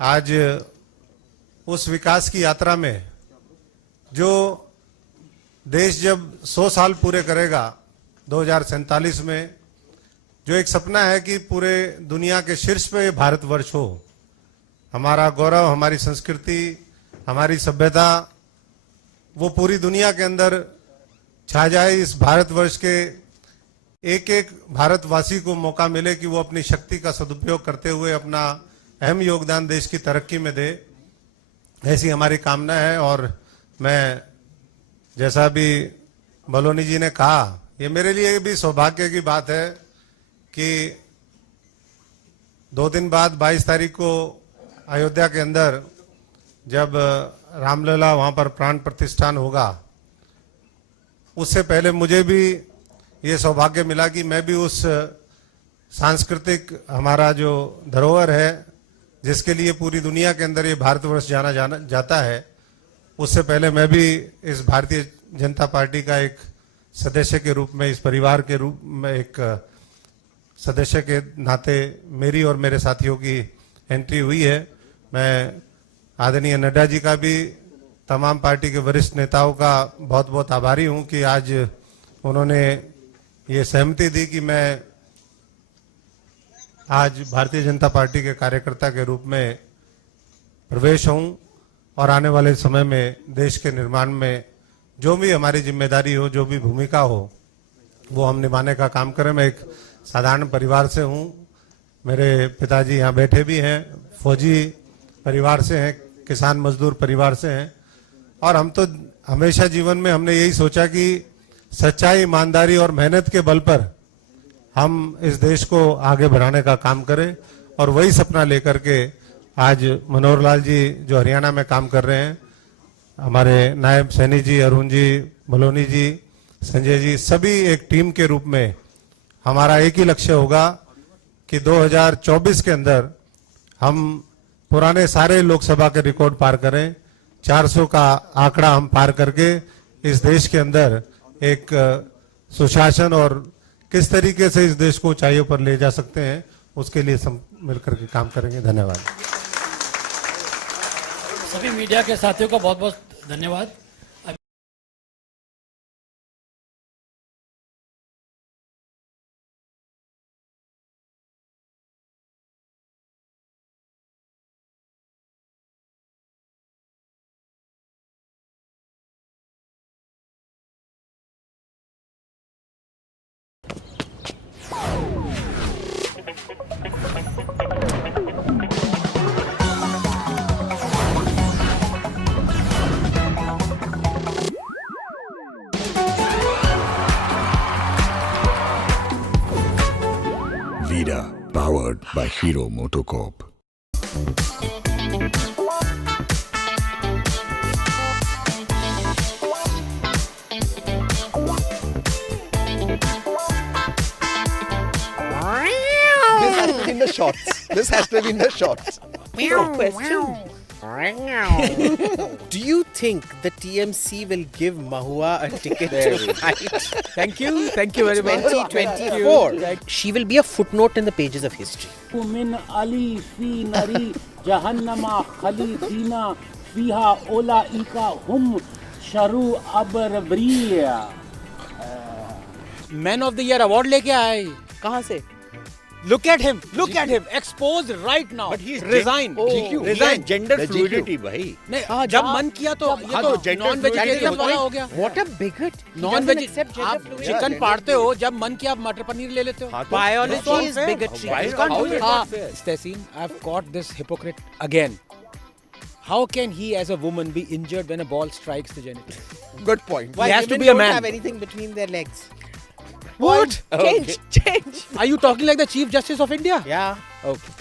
आज उस विकास की यात्रा में जो देश जब 100 साल पूरे करेगा 2047 में, जो एक सपना है कि पूरे दुनिया के शीर्ष पे भारतवर्ष हो, हमारा गौरव, हमारी संस्कृति, हमारी सभ्यता वो पूरी दुनिया के अंदर छा जाए। इस भारतवर्ष के एक एक भारतवासी को मौका मिले कि वो अपनी शक्ति का सदुपयोग करते हुए अपना अहम योगदान देश की तरक्की में दे, ऐसी हमारी कामना है। और मैं, जैसा भी बलोनी जी ने कहा, ये मेरे लिए भी सौभाग्य की बात है कि 2 दिन बाद 22 तारीख को अयोध्या के अंदर जब रामलला वहाँ पर प्राण प्रतिष्ठान होगा, उससे पहले मुझे भी ये सौभाग्य मिला कि मैं भी उस सांस्कृतिक हमारा जो धरोहर है जिसके लिए पूरी दुनिया के अंदर ये भारतवर्ष जाना जाता है, उससे पहले मैं भी इस भारतीय जनता पार्टी का एक सदस्य के रूप में, इस परिवार के रूप में एक सदस्य के नाते मेरी और मेरे साथियों की एंट्री हुई है। मैं आदरणीय नड्डा जी का भी, तमाम पार्टी के वरिष्ठ नेताओं का बहुत बहुत आभारी हूं कि आज उन्होंने ये सहमति दी कि मैं आज भारतीय जनता पार्टी के कार्यकर्ता के रूप में प्रवेश हूं और आने वाले समय में देश के निर्माण में जो भी हमारी जिम्मेदारी हो, जो भी भूमिका हो, वो हम निभाने का काम करें। मैं एक साधारण परिवार से हूं, मेरे पिताजी यहाँ बैठे भी हैं, फौजी परिवार से हैं, किसान मजदूर परिवार से हैं, और हम तो हमेशा जीवन में हमने यही सोचा कि सच्चाई, ईमानदारी और मेहनत के बल पर हम इस देश को आगे बढ़ाने का काम करें। और वही सपना लेकर के आज मनोहर लाल जी जो हरियाणा में काम कर रहे हैं, हमारे नायब सैनी जी, अरुण जी, बलोनी जी, संजय जी, सभी एक टीम के रूप में हमारा एक ही लक्ष्य होगा कि 2024 के अंदर हम पुराने सारे लोकसभा के रिकॉर्ड पार करें, 400 का आंकड़ा हम पार करके इस देश के अंदर एक सुशासन और किस तरीके से इस देश को ऊंचाइयों पर ले जा सकते हैं, उसके लिए सब मिलकर के काम करेंगे। धन्यवाद। सभी मीडिया के साथियों का बहुत बहुत धन्यवाद। Vida, powered by Hero Motocorp. This has to be in the shots. This has to be in the shots. Do you think the TMC will give Mahua a ticket to fight? Thank you very much. 2024. She will be a footnote in the pages of history. Min Ali fi nari jahannama khalidina fiha ola ika hum sharu abrabriya. Man of the Year award लेके आए. कहाँ से? Look at him. Exposed right now. But he's resign. Resign. Gender fluidity, भाई. नहीं, जब मन किया तो ये तो नॉन वेजिटेरियन वाला हो गया. What a bigot. Non vegetarian आप चिकन पाड़ते हो, जब मन किया आप मटर पनीर ले लेते हो. Biology is bigotry. Stacine, I've caught this hypocrite again. How can he as a woman be injured when a ball strikes the genital? Good point. Why He has to women be a don't man. have anything between their legs. What? Change. Are you talking like the Chief Justice of India? Yeah.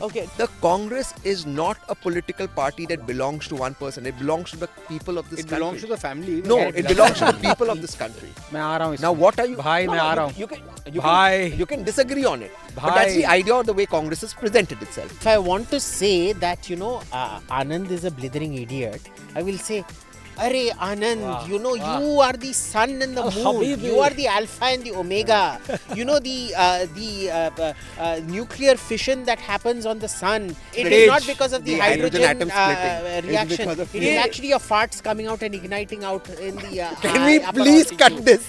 Okay. The Congress is not a political party that belongs to one person. It belongs to the people of this country. It belongs to the family. No, it belongs to the people of this country. मैं आ रहा हूँ. Now what are you? भाई मैं आ रहा हूँ. You can disagree on it. But that's the idea of the way Congress has presented itself. If I want to say that, Anand is a blithering idiot, I will say, Arey Anand, you are the sun and the moon. Habibi. You are the alpha and the omega. The nuclear fission that happens on the sun. It is not because of the hydrogen atom splitting. reaction. It It is actually your farts coming out and igniting out in the. Can we upper please cut altitude. this?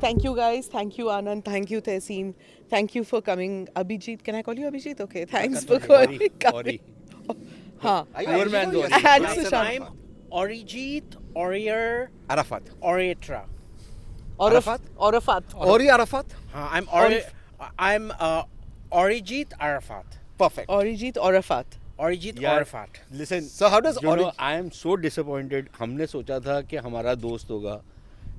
Thank you guys. Thank you Anand. Thank you Tehseen. Thank you for coming. Abhijit, can I call you Abhijit? Okay, thanks for coming. हाँ. And Sushant. I'm Orijit, Orier, Arafat. Orietra. Arafat. Ori Arafat? I'm Orijit Arafat. Perfect. Orijit Arafat. Orijit यार, Arafat. Listen, So how does I am so disappointed. हमने सोचा था कि हमारा दोस्त होगा.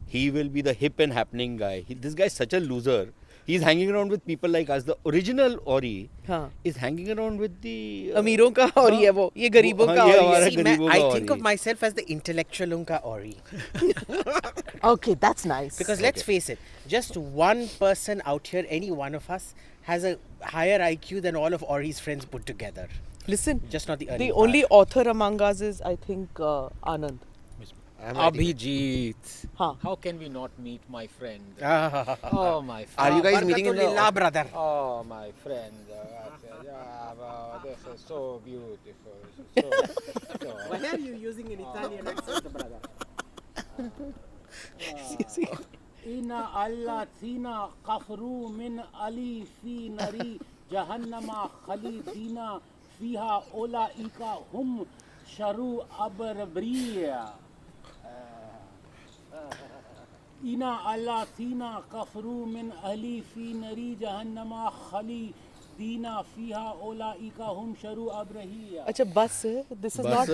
He will be the hip and happening guy. This guy is such a loser. He's hanging around with people like us. The original Ori हाँ. is hanging around with the अमीरों का औरी है वो, ये गरीबों का ये औरी हमारा है. See, गरीबों I का think Ori. of myself as the intellectual unka Ori. Okay, that's nice. Because let's face it, just one person out here, any one of us, has a higher IQ than all of Ori's friends put together. Listen, Just not the earning the part. only author among us is, I think, Anand. Abhijit. हाँ. How can we not meet my friend? Ah. Oh, my friend. Are you guys meeting in Barkatulillah, the... brother. Oh, my friend. This is so beautiful. So, Why are you using an Italian accent, brother? Ina Allah Thina Kafru min Ali fi Nari Jahannama Khalidina Fiha Ola Ika Hum Sharu Abarbriya. Ina Allah Thina Kafru min Ali fi Nari Jahannama Khalidina Fiha Ola Ika Hum Sharu Abrahiya. अच्छा बस this is not.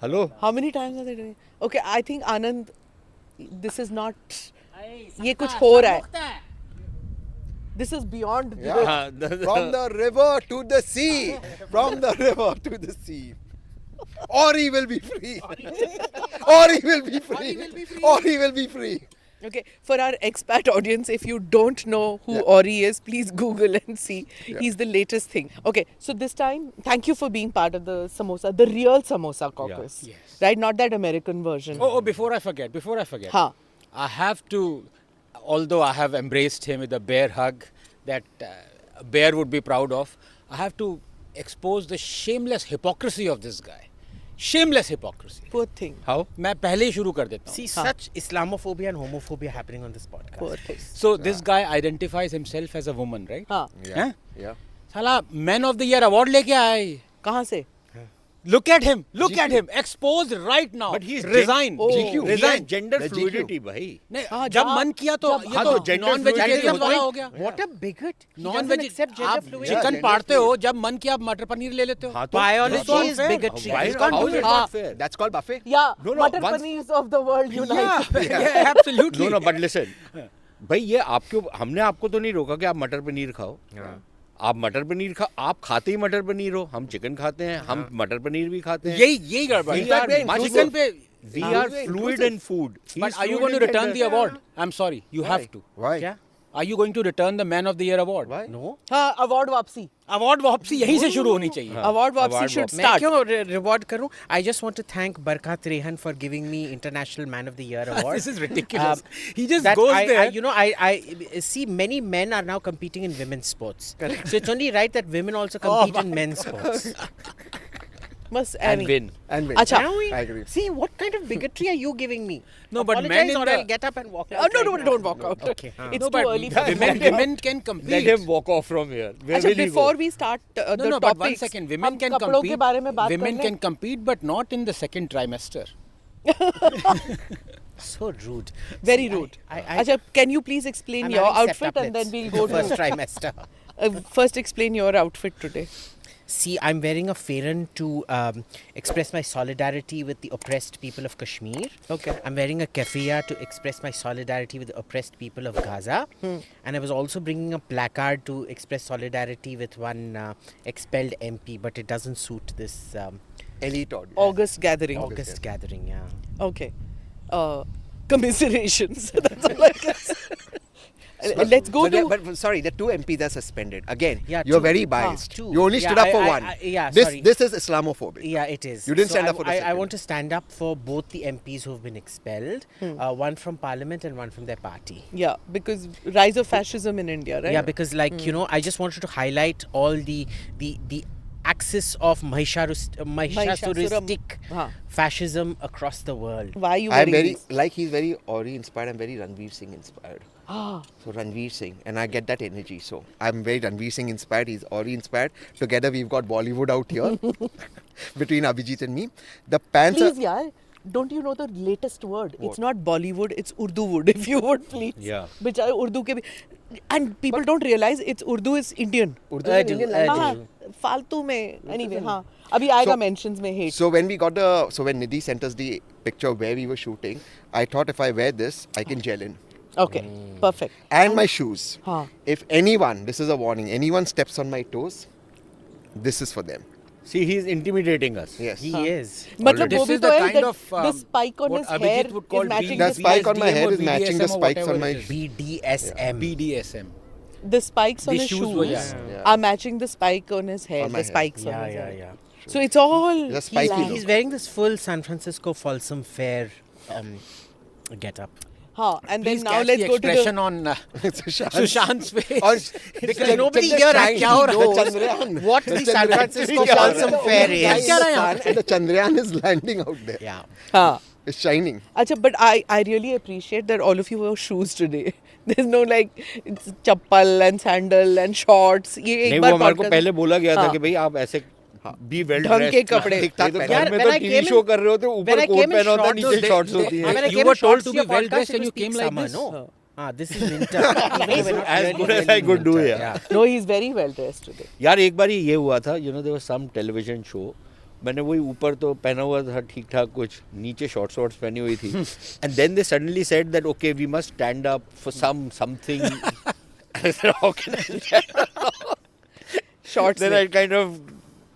Hello? How many times are they doing? Okay, I think Anand, this is not. ये कुछ हो रहा है. This is beyond. Yeah. From the river to the sea. From the river to the sea. Ori will be free. Ori will be free. Ori will be free. Okay, for our expat audience, if you don't know who Ori is, please Google and see. He's the latest thing. Okay, so this time, thank you for being part of the samosa, the real samosa caucus. Yes. Right, not that American version. oh, before I forget. Ha. I have to, although I have embraced him with a bear hug that a bear would be proud of, I have to expose the shameless hypocrisy of this guy. Shameless hypocrisy. Poor thing. How? मैं पहले ही शुरू कर देता हूँ. See, such Islamophobia and homophobia happening on this podcast. Poor thing. So this guy identifies himself as a woman, right? हाँ. हैं? Yeah. साला Man of the Year award लेके आया है. कहाँ से? Look at him. Look at him. Exposed right now. But he's resign. GQ. He has Resign. gender The fluidity, bhai. नहीं, हाँ, जब जहाँ- मन किया तो जब- ये हाँ, तो तो gender नॉन वेजिटेरियन fluidity वाला हो गया. What a bigot. He non doesn't veg accept gender आप fluid. चिकन gender पाड़ते fluid. हो जब मन किया आप मटर पनीर ले लेते हो. हाँ, तो Biology That's is unfair. bigotry. Why You is can't how do is it. it not fair? That's called buffet. Yeah, No, no, Matar once- Paneers of the world unite. Yeah, absolutely. No, but listen. भाई ये आपके हमने आपको तो नहीं रोका कि आप मटर पनीर खाओ. आप मटर पनीर आप खाते ही मटर पनीर हो. हम चिकन खाते हैं, हम मटर पनीर भी खाते हैं. यही गड़बड़ We है. are much चिकन पे We are fluid in food. But He's are you fluid going to in return gender. the award? I'm sorry, you have to. Why? क्या? Are you going to return the Man of the Year award? Why? No. हाँ, award वापसी. Award वापसी यहीं से शुरू होनी चाहिए. Award वापसी should मैं start. क्यों reward करूं? I just want to thank Barkat Rehan for giving me International Man of the Year award. This is ridiculous. He just That goes I, there. I see many men are now competing in women's sports. So it's only right that women also compete in men's sports. बस And win. And win. अच्छा. Can we? I agree. See, what kind of bigotry are you giving me? No, but Apologize men in or the- I'll get up and walk Oh, out. no, right no, now. don't walk out. Okay. It's No, too but early for women can compete. Let him walk off from here. Where अच्छा, will he before go? we start No, the no, but one topics, second. Women हम can कपड़ों compete. के बारे में बात Women कर can लें? compete, but not in the second trimester. So rude. Very See, rude. I, अच्छा, can you please explain I'm your having outfit and then septuplets we'll go first to trimester. first explain your outfit today. See, I'm wearing a Farron to express my solidarity with the oppressed people of Kashmir. Okay. I'm wearing a keffiyeh to express my solidarity with the oppressed people of Gaza. And I was also bringing a placard to express solidarity with one expelled MP, but it doesn't suit this Elite audience. August gathering. August gathering, yeah. Okay. Commiserations. That's all I can say. Let's go But, to. but sorry, the two MPs are suspended. Again, Yeah, you're two. very biased. Two. You only Yeah, stood up for I- one. yeah, this sorry. this is Islamophobic. Yeah, it is. You didn't So stand up for the I second. want to stand up for both the MPs who have been expelled, one from Parliament and one from their party. Yeah, because rise of fascism in India, right? Yeah, because you know, I just wanted to highlight all the axis of Mahishasuristic Huh. fascism across the world. Why are you I'm wearing very these? like he's very Ori inspired. I'm very Ranveer Singh inspired. So Ranveer Singh, and I get that energy. So I'm very Ranveer Singh inspired. He's Ori inspired. Together we've got Bollywood out here between Abhijit and me. The pants Please, are. yaar, don't you know the latest word? It's not Bollywood, it's Urdu wood, if you would please. Yeah. बेचारे उर्दू के भी, and people don't realize it's Urdu is Indian. Urdu is an Indian language. हाँ, फालतू में, anyway, हाँ. अभी आएगा mentions में hate. So when we got when Nidhi sent us the picture where we were shooting, I thought if I wear this, I can gel in. Okay, perfect. And my shoes. Huh. If anyone, this is a warning, anyone steps on my toes, this is for them. See, he's intimidating us. Yes. He is. मतलब This वो भी is तो the है kind that of, the spike on what his hair Abhijit would call is matching The the spike on my BDSM head or is matching the BDSM or spikes on whatever my it is. BDSM. BDSM. the spikes on The his shoes shoes were, yeah. are matching the spike on his hair. On my The hair. spikes on Yeah, his yeah, hair. yeah. So it's all It's a spiky planned. look. He's wearing this full San Francisco Folsom Fair get up. Huh. And Please then now catch let's the go to expression the on Sushant. Sushant's face. Or Because nobody here actually knows Chandrayaan. What the San Francisco Folsom Fair Guy is. and the Chandrayaan is landing out there. Yeah. Huh. It's shining. Acha, but I really appreciate that all of you wore shoes today. There's no like it's chappal and sandal and shorts. ये नहीं, एक वो बार हमारे को podcast- पहले बोला गया था हाँ. कि भाई आप ऐसे बी वेल ढंग के कपड़े। ठीक-ठाक तो पहने। घर में When तो I TV came show in- कर रहे होते when ऊपर I कोट came in पहना होता है shorts, नीचे शॉर्ट्स होती I है mean, I You came were in told shorts to to be your well podcast, dressed it and was you came peak like summer, this. No. This is winter. Even we're not as really good as in I could do, winter. yeah. No, he's very well dressed today. यार एक बार ये हुआ था there was some television show मैंने वही ऊपर तो पहना हुआ था ठीक ठाक कुछ नीचे शॉर्ट्स पहनी हुई थी and then they suddenly said that okay we must stand up for something how can I Shorts. then I kind of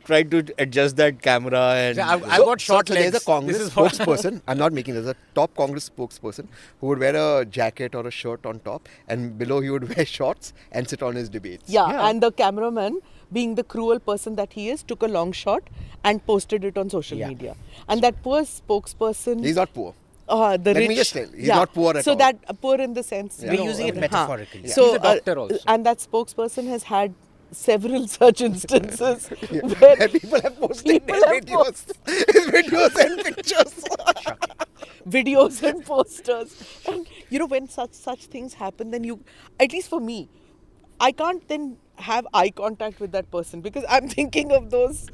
tried to adjust that camera and I've got short So there's legs. a Congress This is what- spokesperson. I'm not making this. A top Congress spokesperson who would wear a jacket or a shirt on top, and below he would wear shorts and sit on his debates. Yeah, and the cameraman, being the cruel person that he is, took a long shot and posted it on social Yeah. media. And that poor spokesperson. He's not poor. The Let rich, me just tell, he's not poor at so all. that poor in the sense. Yeah. We're using it metaphorically. So He's a doctor also. and that spokesperson has had several such instances Where where people have posted People their have videos and pictures. videos and posters. And you know, when such things happen, then you, at least for me, I can't then have eye contact with that person because I'm thinking of those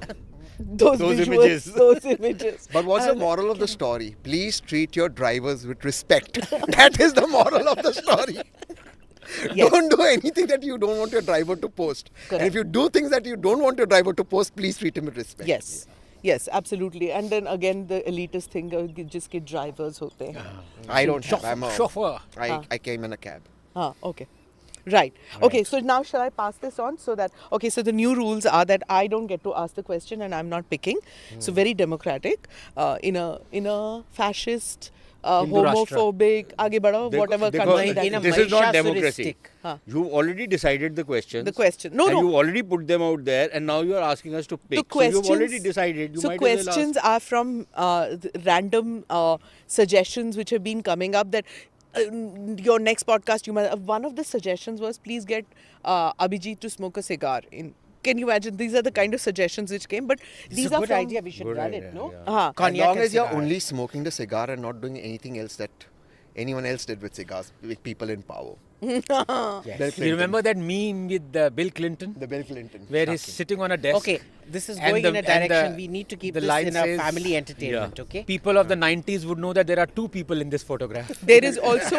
visuals, images. those images. But what's the And- moral of the story? Please treat your drivers with respect. That is the moral of the story. Yes. Don't do anything that you don't want your driver to post. Correct. And if you do things that you don't want your driver to post, please treat him with respect. Yes. Yes, absolutely. And then again, the elitist thing, jiske drivers hote hain. I don't have. I'm a, Chauffeur. I came in a cab. Okay. Right. Okay, so now shall I pass this on so that, okay, so the new rules are that I don't get to ask the question and I'm not picking. So very democratic, in a fascist, Hindu Rashtra. homophobic, aage badho, whatever country that in a this is not Mahishasuristic. democracy. Huh. You've already decided the questions. The question. No, and no. you already put them out there, and now you are asking us to pick. The So you've questions, already decided. You so might as well ask. questions are from random suggestions which have been coming up that your next podcast, you might, one of the suggestions was please get Abhijit to smoke a cigar. Can you imagine? These are the kind of suggestions which came, but these It's a are good from, idea. We should Good run idea, it, no? yeah. As Cognac long and as you're cigar. only smoking the cigar and not doing anything else that anyone else did with cigars, with people in power. Yes. Bill You Clinton. remember that meme with Bill Clinton? The Bill Clinton. Where he's sitting on a desk. Okay, this is and going the- in a and direction. the- We need to keep the this line in a says- family entertainment, Yeah. okay? People of the 90s would know that there are two people in this photograph. there is also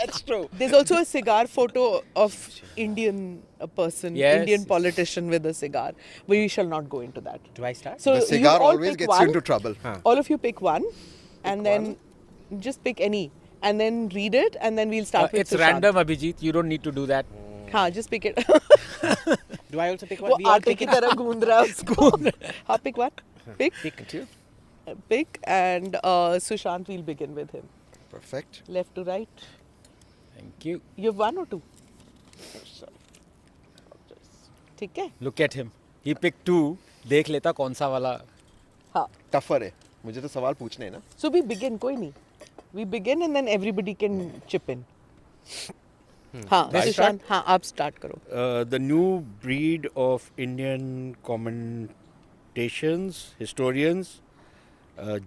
That's true. there's also a cigar photo of Indian person, Yes. Indian politician with a cigar. We shall not go into that. Do I start? So The you cigar all always pick gets one. you into trouble. All of you pick one, and then just pick any, and then read it, and then we'll start with It's Sushant. random, Abhijit. You don't need to do that. हाँ, just pick it. Do I also pick one? वो We all आटे pick की it. तरह गूंद रहा है उसको. हाँ, pick one. Pick. Pick, and Sushant, we'll begin with him. Perfect. Left to right. Thank you. You have one or two? ठीक है? Look at him. He picked two. देख लेता कौन सा वाला. हाँ. Tougher है. मुझे तो सवाल पूछने हैं ना. So we begin, कोई नहीं. We begin and then everybody can chip in. हाँ, I सुशांत, हाँ, आप start करो. The new breed of Indian commentations, historians,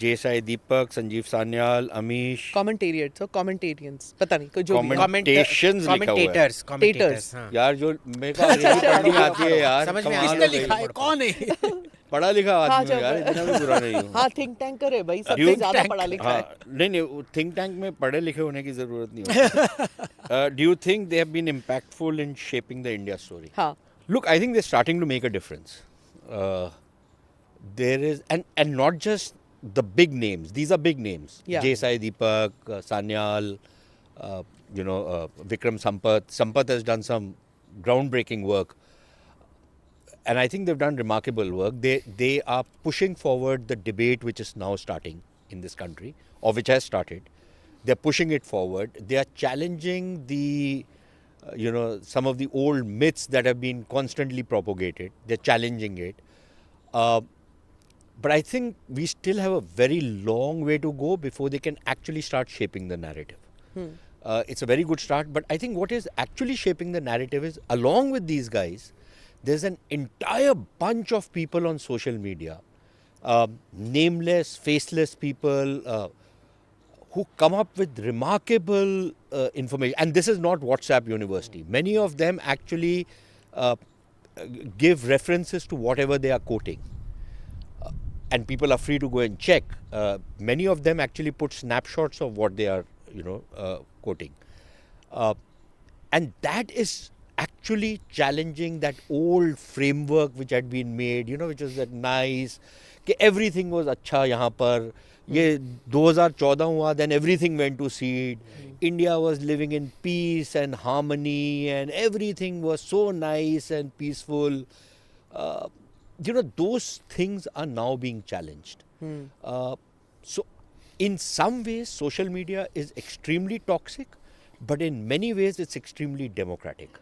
J.S.I. Deepak, Sanjeev Sanyal, Amish. Commentarians or commentarians, पता नहीं, कोई जो भी. Commentations लिखा हुआ है. Commentators. हाँ. यार जो मेरे को अंग्रेजी पढ़नी आती है यार. समझ में कमाल आ हो गया. गई. लिखा है कौन है? पढ़ा लिखा हाँ, आदमी हूँ यार, इतना भी बुरा नहीं हूँ. हाँ, think tank करे भाई, सबसे Think ज़्यादा tank. पढ़ा लिखा है. हाँ, नहीं थिंक टैंक में पढ़े लिखे होने की जरूरत नहीं होती. Do you think they have been impactful in shaping the India story? हाँ. Look, I think they're starting to make a difference. There is, and not just the big names. These are big names. Yeah. J.S.I. Deepak, Sanyal, Vikram Sampath has done some groundbreaking work. And I think they've done remarkable work. They are pushing forward the debate which is now starting in this country, or which has started. They're pushing it forward. They are challenging the, some of the old myths that have been constantly propagated. They're challenging it. But I think we still have a very long way to go before they can actually start shaping the narrative. It's a very good start, but I think what is actually shaping the narrative is, along with these guys, there's an entire bunch of people on social media, nameless, faceless people, who come up with remarkable information. And this is not WhatsApp University. Many of them actually give references to whatever they are quoting. And people are free to go and check. Many of them actually put snapshots of what they are, quoting. And that is actually challenging that old framework which had been made, which was that nice, कि everything was अच्छा यहाँ पर, ये 2014 हुआ, then everything went to seed. India was living in peace and harmony, and everything was so nice and peaceful. Those things are now being challenged. So in some ways, social media is extremely toxic, but in many ways, it's extremely democratic.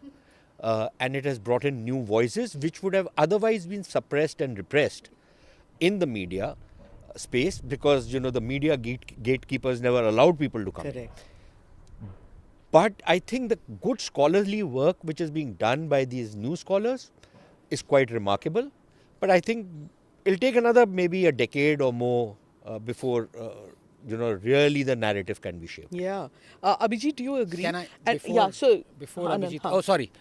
And it has brought in new voices which would have otherwise been suppressed and repressed in the media space, because, the media gatekeepers never allowed people to come. Correct. But I think the good scholarly work which is being done by these new scholars is quite remarkable. But I think it'll take another maybe a decade or more before really the narrative can be shaped. Yeah. Abhijit, do you agree? Can I, before Anand, Abhijit, oh sorry,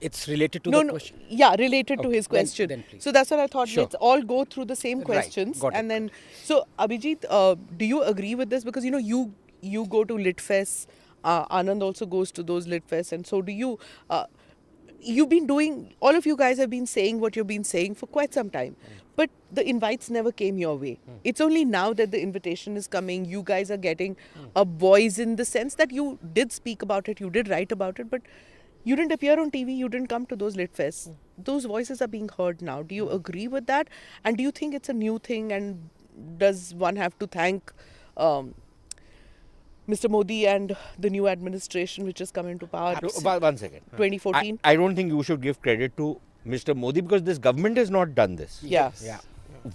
it's related to no, the question. Yeah, related to his question. Then please. So that's what I thought. Sure. Let's all go through the same questions. Got it. And then, so Abhijit, do you agree with this? Because, you go to Lit Fest, Anand also goes to those Lit Fest, and so do you. You've been doing, all of you guys have been saying what you've been saying for quite some time. But the invites never came your way. It's only now that the invitation is coming. You guys are getting a voice, in the sense that you did speak about it, you did write about it, but you didn't appear on TV, you didn't come to those Lit Fests. Those voices are being heard now. Do you agree with that? And do you think it's a new thing? And does one have to thank Mr. Modi and the new administration which has come into power? 1 second. 2014? I don't think you should give credit to Mr. Modi, because this government has not done this. Yeah.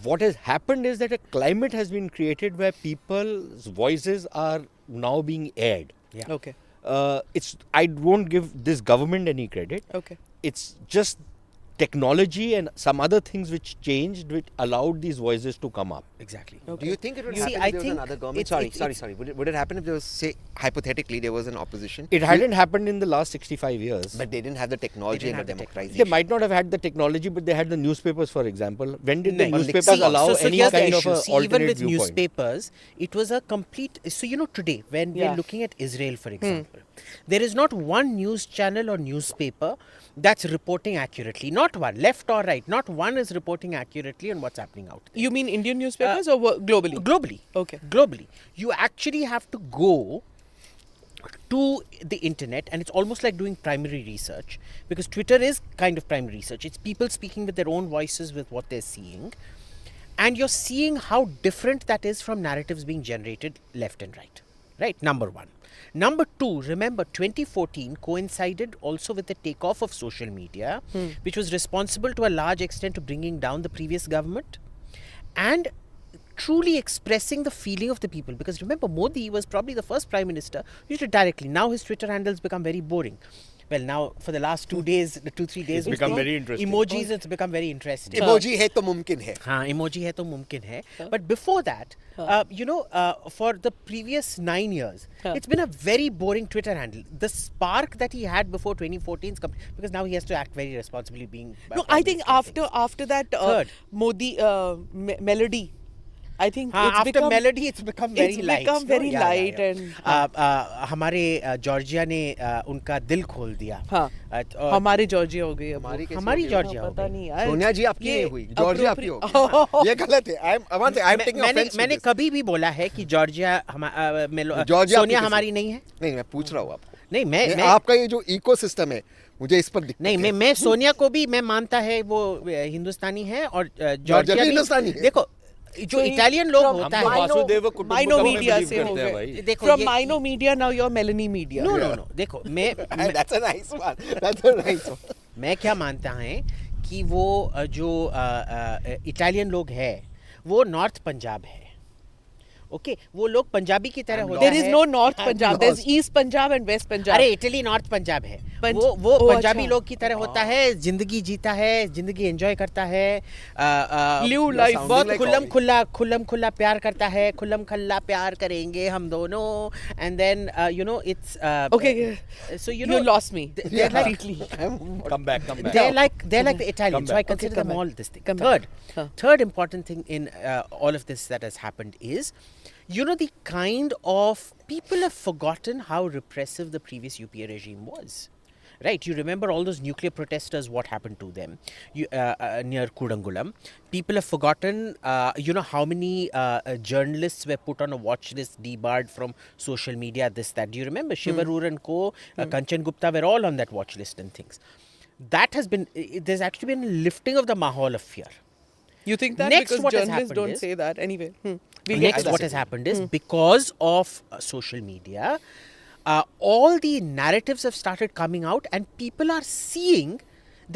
What has happened is that a climate has been created where people's voices are now being aired. Yeah. Okay. I won't give this government any credit. Okay. It's just technology and some other things which changed, which allowed these voices to come up. Exactly. Do you think it would See, happen I if there was think another government? Sorry. Would it happen if there was, say, hypothetically, there was an opposition? It hadn't happened in the last 65 years. But they didn't have the technology and the democratization. They might not have had the technology, but they had the newspapers, for example. When did the No. newspapers See, allow any here's the kind of issue. a See, alternate even with viewpoint? newspapers, it was a complete. So today when Yeah. we're looking at Israel, for example, there is not one news channel or newspaper that's reporting accurately. Not one, left or right. Not one is reporting accurately on what's happening out there. You mean Indian newspapers or globally? Globally. Okay. Globally. You actually have to go to the internet, and it's almost like doing primary research, because Twitter is kind of primary research. It's people speaking with their own voices with what they're seeing, and you're seeing how different that is from narratives being generated left and right. Right? Number one. Number two, remember 2014 coincided also with the takeoff of social media, which was responsible to a large extent to bringing down the previous government and truly expressing the feeling of the people. Because remember, Modi was probably the first prime minister who used to directly. Now his Twitter handles become very boring. Well, now for the last 2 days, 2-3 days, It's become very interesting. Emojis, it's become very interesting. Emoji hai to mumkin hai. हाँ, emoji है तो मुमकिन है. But before that, for the previous 9 years, it's been a very boring Twitter handle. The spark that he had before 2014, because now he has to act very responsibly, being. No, I think after that Modi melody. I think after melody, it's become very light. It's become very light and. हमारे जॉर्जिया ने उनका दिल खोल दिया. हाँ. हमारी जॉर्जिया हो गई अब. हमारी जॉर्जिया हो पता गई. नहीं यार. सोनिया जी आपकी नहीं हुई, जॉर्जिया आपकी हो गई. ये गलत है. I'm taking offense to मैंने this. कभी भी बोला है कि जॉर्जिया जॉर्जिया सोनिया हमारी नहीं है. नहीं, मैं पूछ रहा हूँ आपको. नहीं मैं आपका ये जो इकोसिस्टम है मुझे इस पर नहीं मैं सोनिया को भी मैं मानता है वो हिंदुस्तानी है और जॉर्जिया हिंदुस्तानी भी देखो जो इटालियन लोग होता है माइनो मीडिया से हो गए देखो फ्रॉम माइनो मीडिया नाउ योर मेलनी मीडिया नो देखो मैं that's a nice one that's a nice one मैं क्या मानता है कि वो जो इटालियन लोग है वो नॉर्थ पंजाब है ओके वो लोग पंजाबी की तरह होता है there is no north Punjab there is east Punjab and west Punjab अरे इटली नॉर्थ पंजाब है वो पंजाबी लोग की तरह होता है जिंदगी जीता है जिंदगी एंजॉय करता है लिव लाइफ बहुत खुल्लम खुल्ला प्यार करता है खुल्लम खल्ला प्यार करेंगे हम दोनों and then you know it's okay so you lost me come back they're like the Italians so I consider them all this thing third important thing in all of this that has happened is you know the kind of people have forgotten how repressive the previous UPA regime was. Right, you remember all those nuclear protesters, what happened to them near Kudangulam. People have forgotten, you know, how many journalists were put on a watch list, debarred from social media, this, that. Do you remember? Shivarur and Co, Kanchan Gupta were all on that watch list and things. That has been, there's actually been a lifting of the mahal of fear. You think that Next, because what has journalists don't happened say that anyway. Next, what has happened is because of social media, all the narratives have started coming out and people are seeing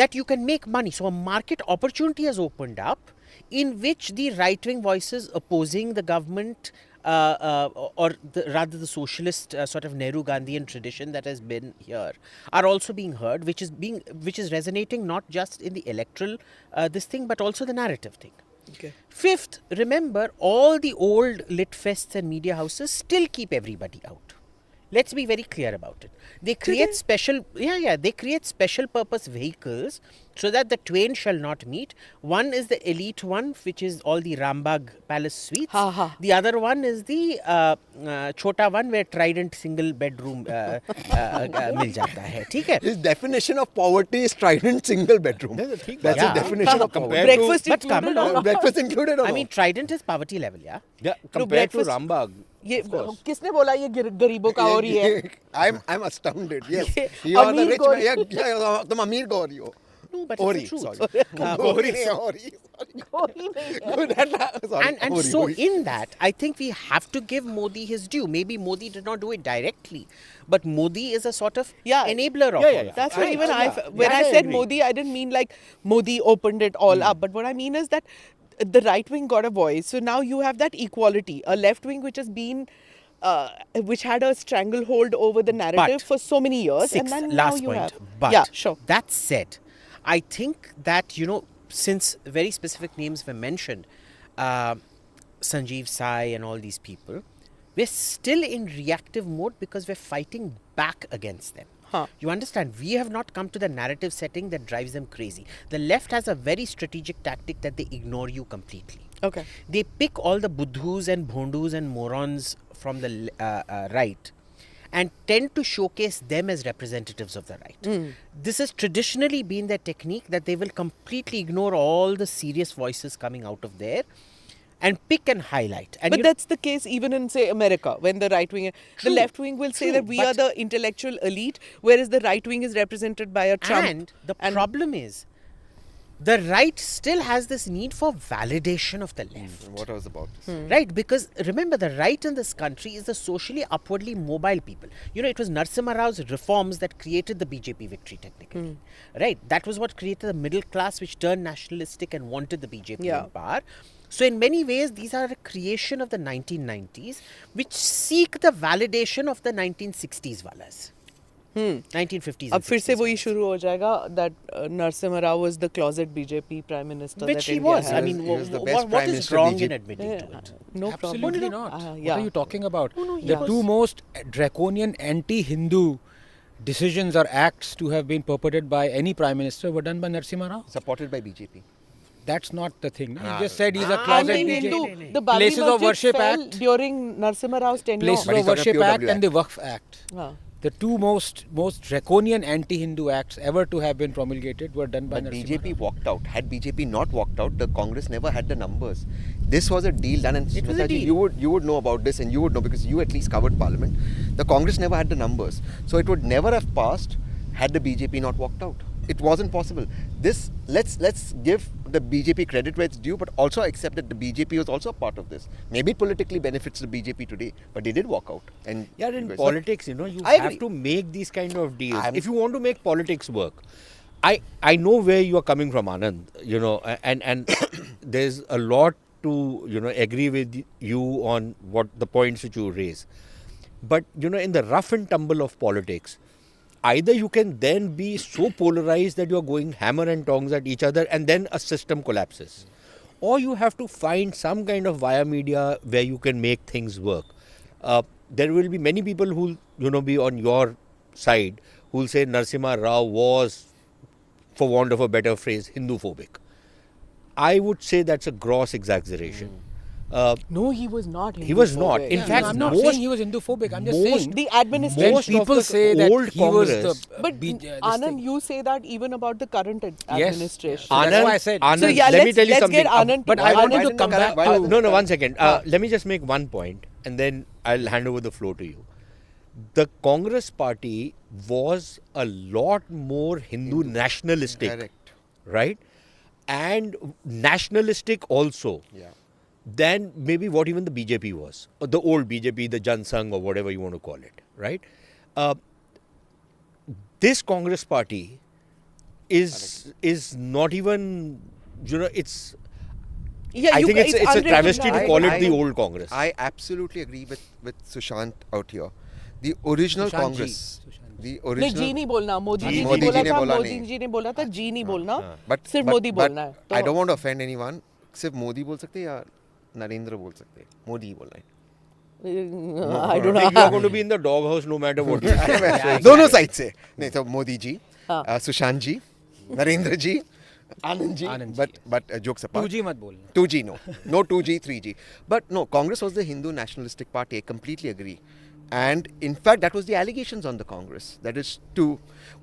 that you can make money. So a market opportunity has opened up in which the right-wing voices opposing the government or rather the socialist sort of Nehru Gandhian tradition that has been here are also being heard, which is resonating not just in the electoral this thing but also the narrative thing. Okay. Fifth, remember all the old lit fests and media houses still keep everybody out. Let's be very clear about it. They create they create special purpose vehicles so that the twain shall not meet. One is the elite one, which is all the Rambagh Palace suites. The other one is the chota one where Trident single bedroom mil jata hai. ठीक है? His definition of poverty is Trident single bedroom. That's the definition of poverty. Breakfast included. Breakfast included. I mean, Trident is poverty level, yeah. Yeah, compared to Rambagh. ये किसने बोला ये गरीबों का हो रही है I'm astounded. Yes. You are the rich man. Yeah, तुम अमीर को हो रही हो. No, but it's true. And so in that, I think we have to give Modi his due. Maybe Modi did not do it directly, but Modi is a sort of enabler of all that. That's what even when I said Modi, I didn't mean like Modi opened it all up. But what I mean is that the right wing got a voice. So now you have that equality. A left wing which has been which had a stranglehold over the narrative for so many years. Sixth, and then last now you point. have. But yeah, sure. That said, I think that, you know, since very specific names were mentioned, Sanjeev Sai and all these people, we're still in reactive mode because we're fighting back against them. You understand? We have not come to the narrative setting that drives them crazy. The left has a very strategic tactic that they ignore you completely. Okay. They pick all the buddhus and bhondus and morons from the right and tend to showcase them as representatives of the right. This has traditionally been their technique, that they will completely ignore all the serious voices coming out of there and pick and highlight. And but that's the case even in, say, America, when the right wing, the left wing will say that we are the intellectual elite, whereas the right wing is represented by a Trump. And the problem is, the right still has this need for validation of the left. What I was about to say. Right, because remember, the right in this country is the socially upwardly mobile people. You know, it was Narasimha Rao's reforms that created the BJP victory technically. Right, that was what created the middle class, which turned nationalistic and wanted the BJP in power. So in many ways, these are a creation of the 1990s, which seek the validation of the 1960s walas. 1950s. अब फिर से वही शुरू हो जाएगा that Narasimha Rao was the closet BJP prime minister. Which he was. I mean, what is wrong in admitting to it? No problem. Absolutely not. What are you talking about? The two most draconian anti-Hindu decisions or acts to have been perpetrated by any prime minister were done by Narasimha Rao. Supported by BJP. That's not the thing. He just said he's a closet BJP. The Babri Places of Masjid Worship fell Act. during Narasimha Rao's tenure. Places of Worship Act and the Waqf Act. The two most draconian anti-Hindu acts ever to have been promulgated were done by But Narasimha BJP walked out. Had BJP not walked out, the Congress never had the numbers. This was a deal done, and It was a Smitaji, deal. you would know about this, and you would know because you at least covered Parliament. The Congress never had the numbers, so it would never have passed had the BJP not walked out. It wasn't possible. This let's give the BJP credit where it's due, but also accept that the BJP was also a part of this. Maybe it politically benefits the BJP today, but they did walk out. And Yeah, in politics, you know, you I have agree. to make these kind of deals. If you want to make politics work, I know where you are coming from, Anand, you know, and there's a lot to, you know, agree with you on what the points which you raise. But, you know, in the rough and tumble of politics, either you can then be so polarized that you're going hammer and tongs at each other and then a system collapses. Or you have to find some kind of via media where you can make things work. There will be many people who will, you know, be on your side who will say Narasimha Rao was, for want of a better phrase, Hindu-phobic. I would say that's a gross exaggeration. No, he was not. He was not. In fact, I'm not most- saying he was Hindu-phobic. I'm just saying The when administration. most of people the say that old he was Congress- the But Anand, you say that even about the current administration. That's why I said. Anand, So yeah, let me tell you let's something. get Anand. But I wanted to come back to... No, 1 second. Let me just make one point and then I'll hand over the floor to you. The Congress party was a lot more Hindu nationalistic, Correct. right? And nationalistic also than maybe what even the BJP was, or the old BJP, the Jan Sangh or whatever you want to call it, right? This Congress party is not even, you know, it's. Yeah, I think it's a unwritten travesty to law. call it the old Congress. I absolutely agree with Sushant out here. The original Sushant Congress. The नहीं original. जी नहीं बोलना मोदी जी मोदी ने जी ने बोला था बोला मोदी नहीं। जी ने बोला था जी नहीं बोलना सिर्फ but- मोदी but बोलना है I don't want to offend anyone. सिर्फ मोदी बोल सकते हैं या नरेंद्र बोल सकते हैं? मोदी ही बोलना है. I don't You are know going to be in the doghouse no matter what. you say. दोनों साइड से. नहीं तो मोदी जी, सुशांत जी, नरेंद्र जी, Anand ji. But jokes apart. 2G मत बोलना. 2G no 2G 3G. But no, Congress was the Hindu nationalistic party. I completely agree. And in fact, that was the allegations on the Congress. That is to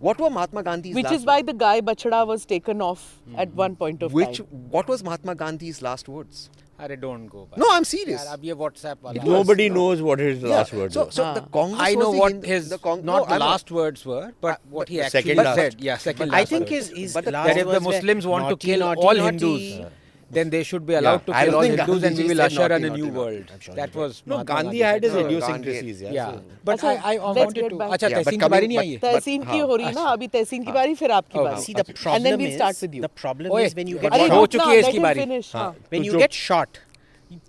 what were Mahatma Gandhi's which last is why the guy Bachada was taken off at one point of time. What was Mahatma Gandhi's last words? अरे don't go. No, I'm serious. यार अब ये WhatsApp वाला. Nobody knows what his last words were. So the Congress I know was the what Hindu- his the Cong- not no, the I'm last words were, but what he the actually second last. said. Yeah, second last. I think words. his But the last that if the words were Muslims want to naughty, kill naughty, all naughty. Hindus, then they should be allowed to I kill don't all think Hindus, and we Gandhiji will said usher in naughty, a new naughty, world. naughty. That was No, Mahatma Gandhi had his said. No, idiosyncrasies. Gandhi- Yeah, but अच्छा, I let's wanted get to. back. अच्छा, Yeah, but तहसीन की coming- बारी नहीं आई है. तहसीन की हो रही है ना अभी तहसीन की बारी फिर आपकी बारी See, the and then problem we is start with you the problem ओए, is when you get अरे हो shot, चुकी रुकना, है let इसकी him बारी. finish, हाँ. when you get shot,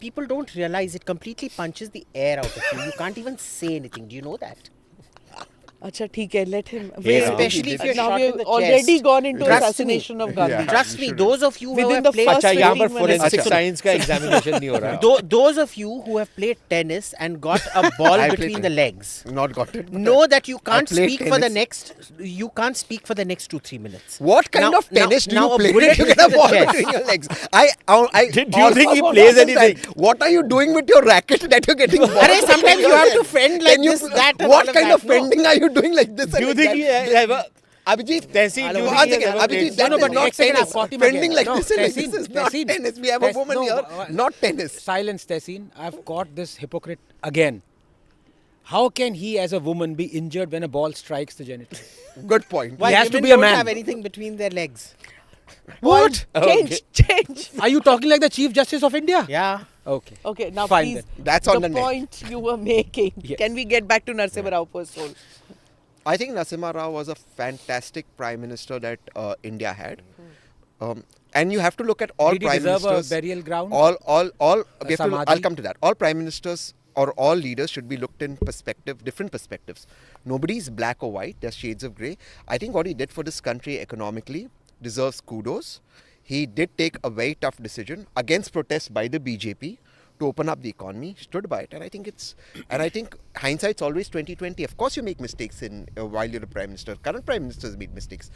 people don't realize it completely punches the air out of you. You can't even say anything. Do you know that? अच्छा ठीक है let him Especially if you're now shot we in have the already chest. gone into Trust me. assassination of Gandhi Trust me, those of you who Within have the played first अच्छा यहाँ पर 15 minutes. forensic अच्छा. science का examination नहीं हो रहा है. those of you who have played tennis and got a ball I played between the legs Not got it. know that you can't played speak for the tennis. you can't speak for the next 2-3 minutes. What kind Now- of tennis do now you a play? bullet You hits get a the ball chest. between your legs. I Do you think he also plays don't understand. anything? What are you doing with your racket that you're getting? ball Arey, sometimes you have to fend like Can you- this, that, and What all of kind that. of fending are you doing like this? Do you think he ever? Abhijit, Tehsil, do you one think he second, ever Abhijit, played? that No, is but not एक second, tennis. आप 40 में Fending गए. like No, this is Tehsin, this is not Tehsin. tennis. We have a woman here, not tennis. Silence, Tehsin. I've caught this hypocrite again. How can he, as a woman, be injured when a ball strikes the genitals? Good point. Why has to women be a don't man. have anything between their legs. What? change Are you talking like the Chief Justice of India? Yeah. Okay. okay now Fine please then. That's on the net. point you were making Yes. can we get back to Narasimha Rao for a soul I think Narasimha Rao was a fantastic prime minister that India had. And you have to look at all Did he prime deserve ministers. a burial ground? We have to, Samadhi? I'll come to that. All prime ministers or all leaders should be looked in perspective, different perspectives. Nobody's black or white. There's shades of grey. I think what he did for this country economically deserves kudos. He did take a very tough decision against protest by the BJP to open up the economy, stood by it, and I think hindsight's always 20/20. Of course, you make mistakes in while you're a prime minister. Current prime ministers made mistakes.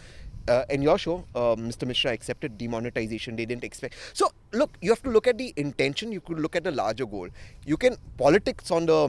In your show, Mr. Mishra accepted demonetization. They didn't expect. So look, you have to look at the intention. You could look at the larger goal. You can politics on the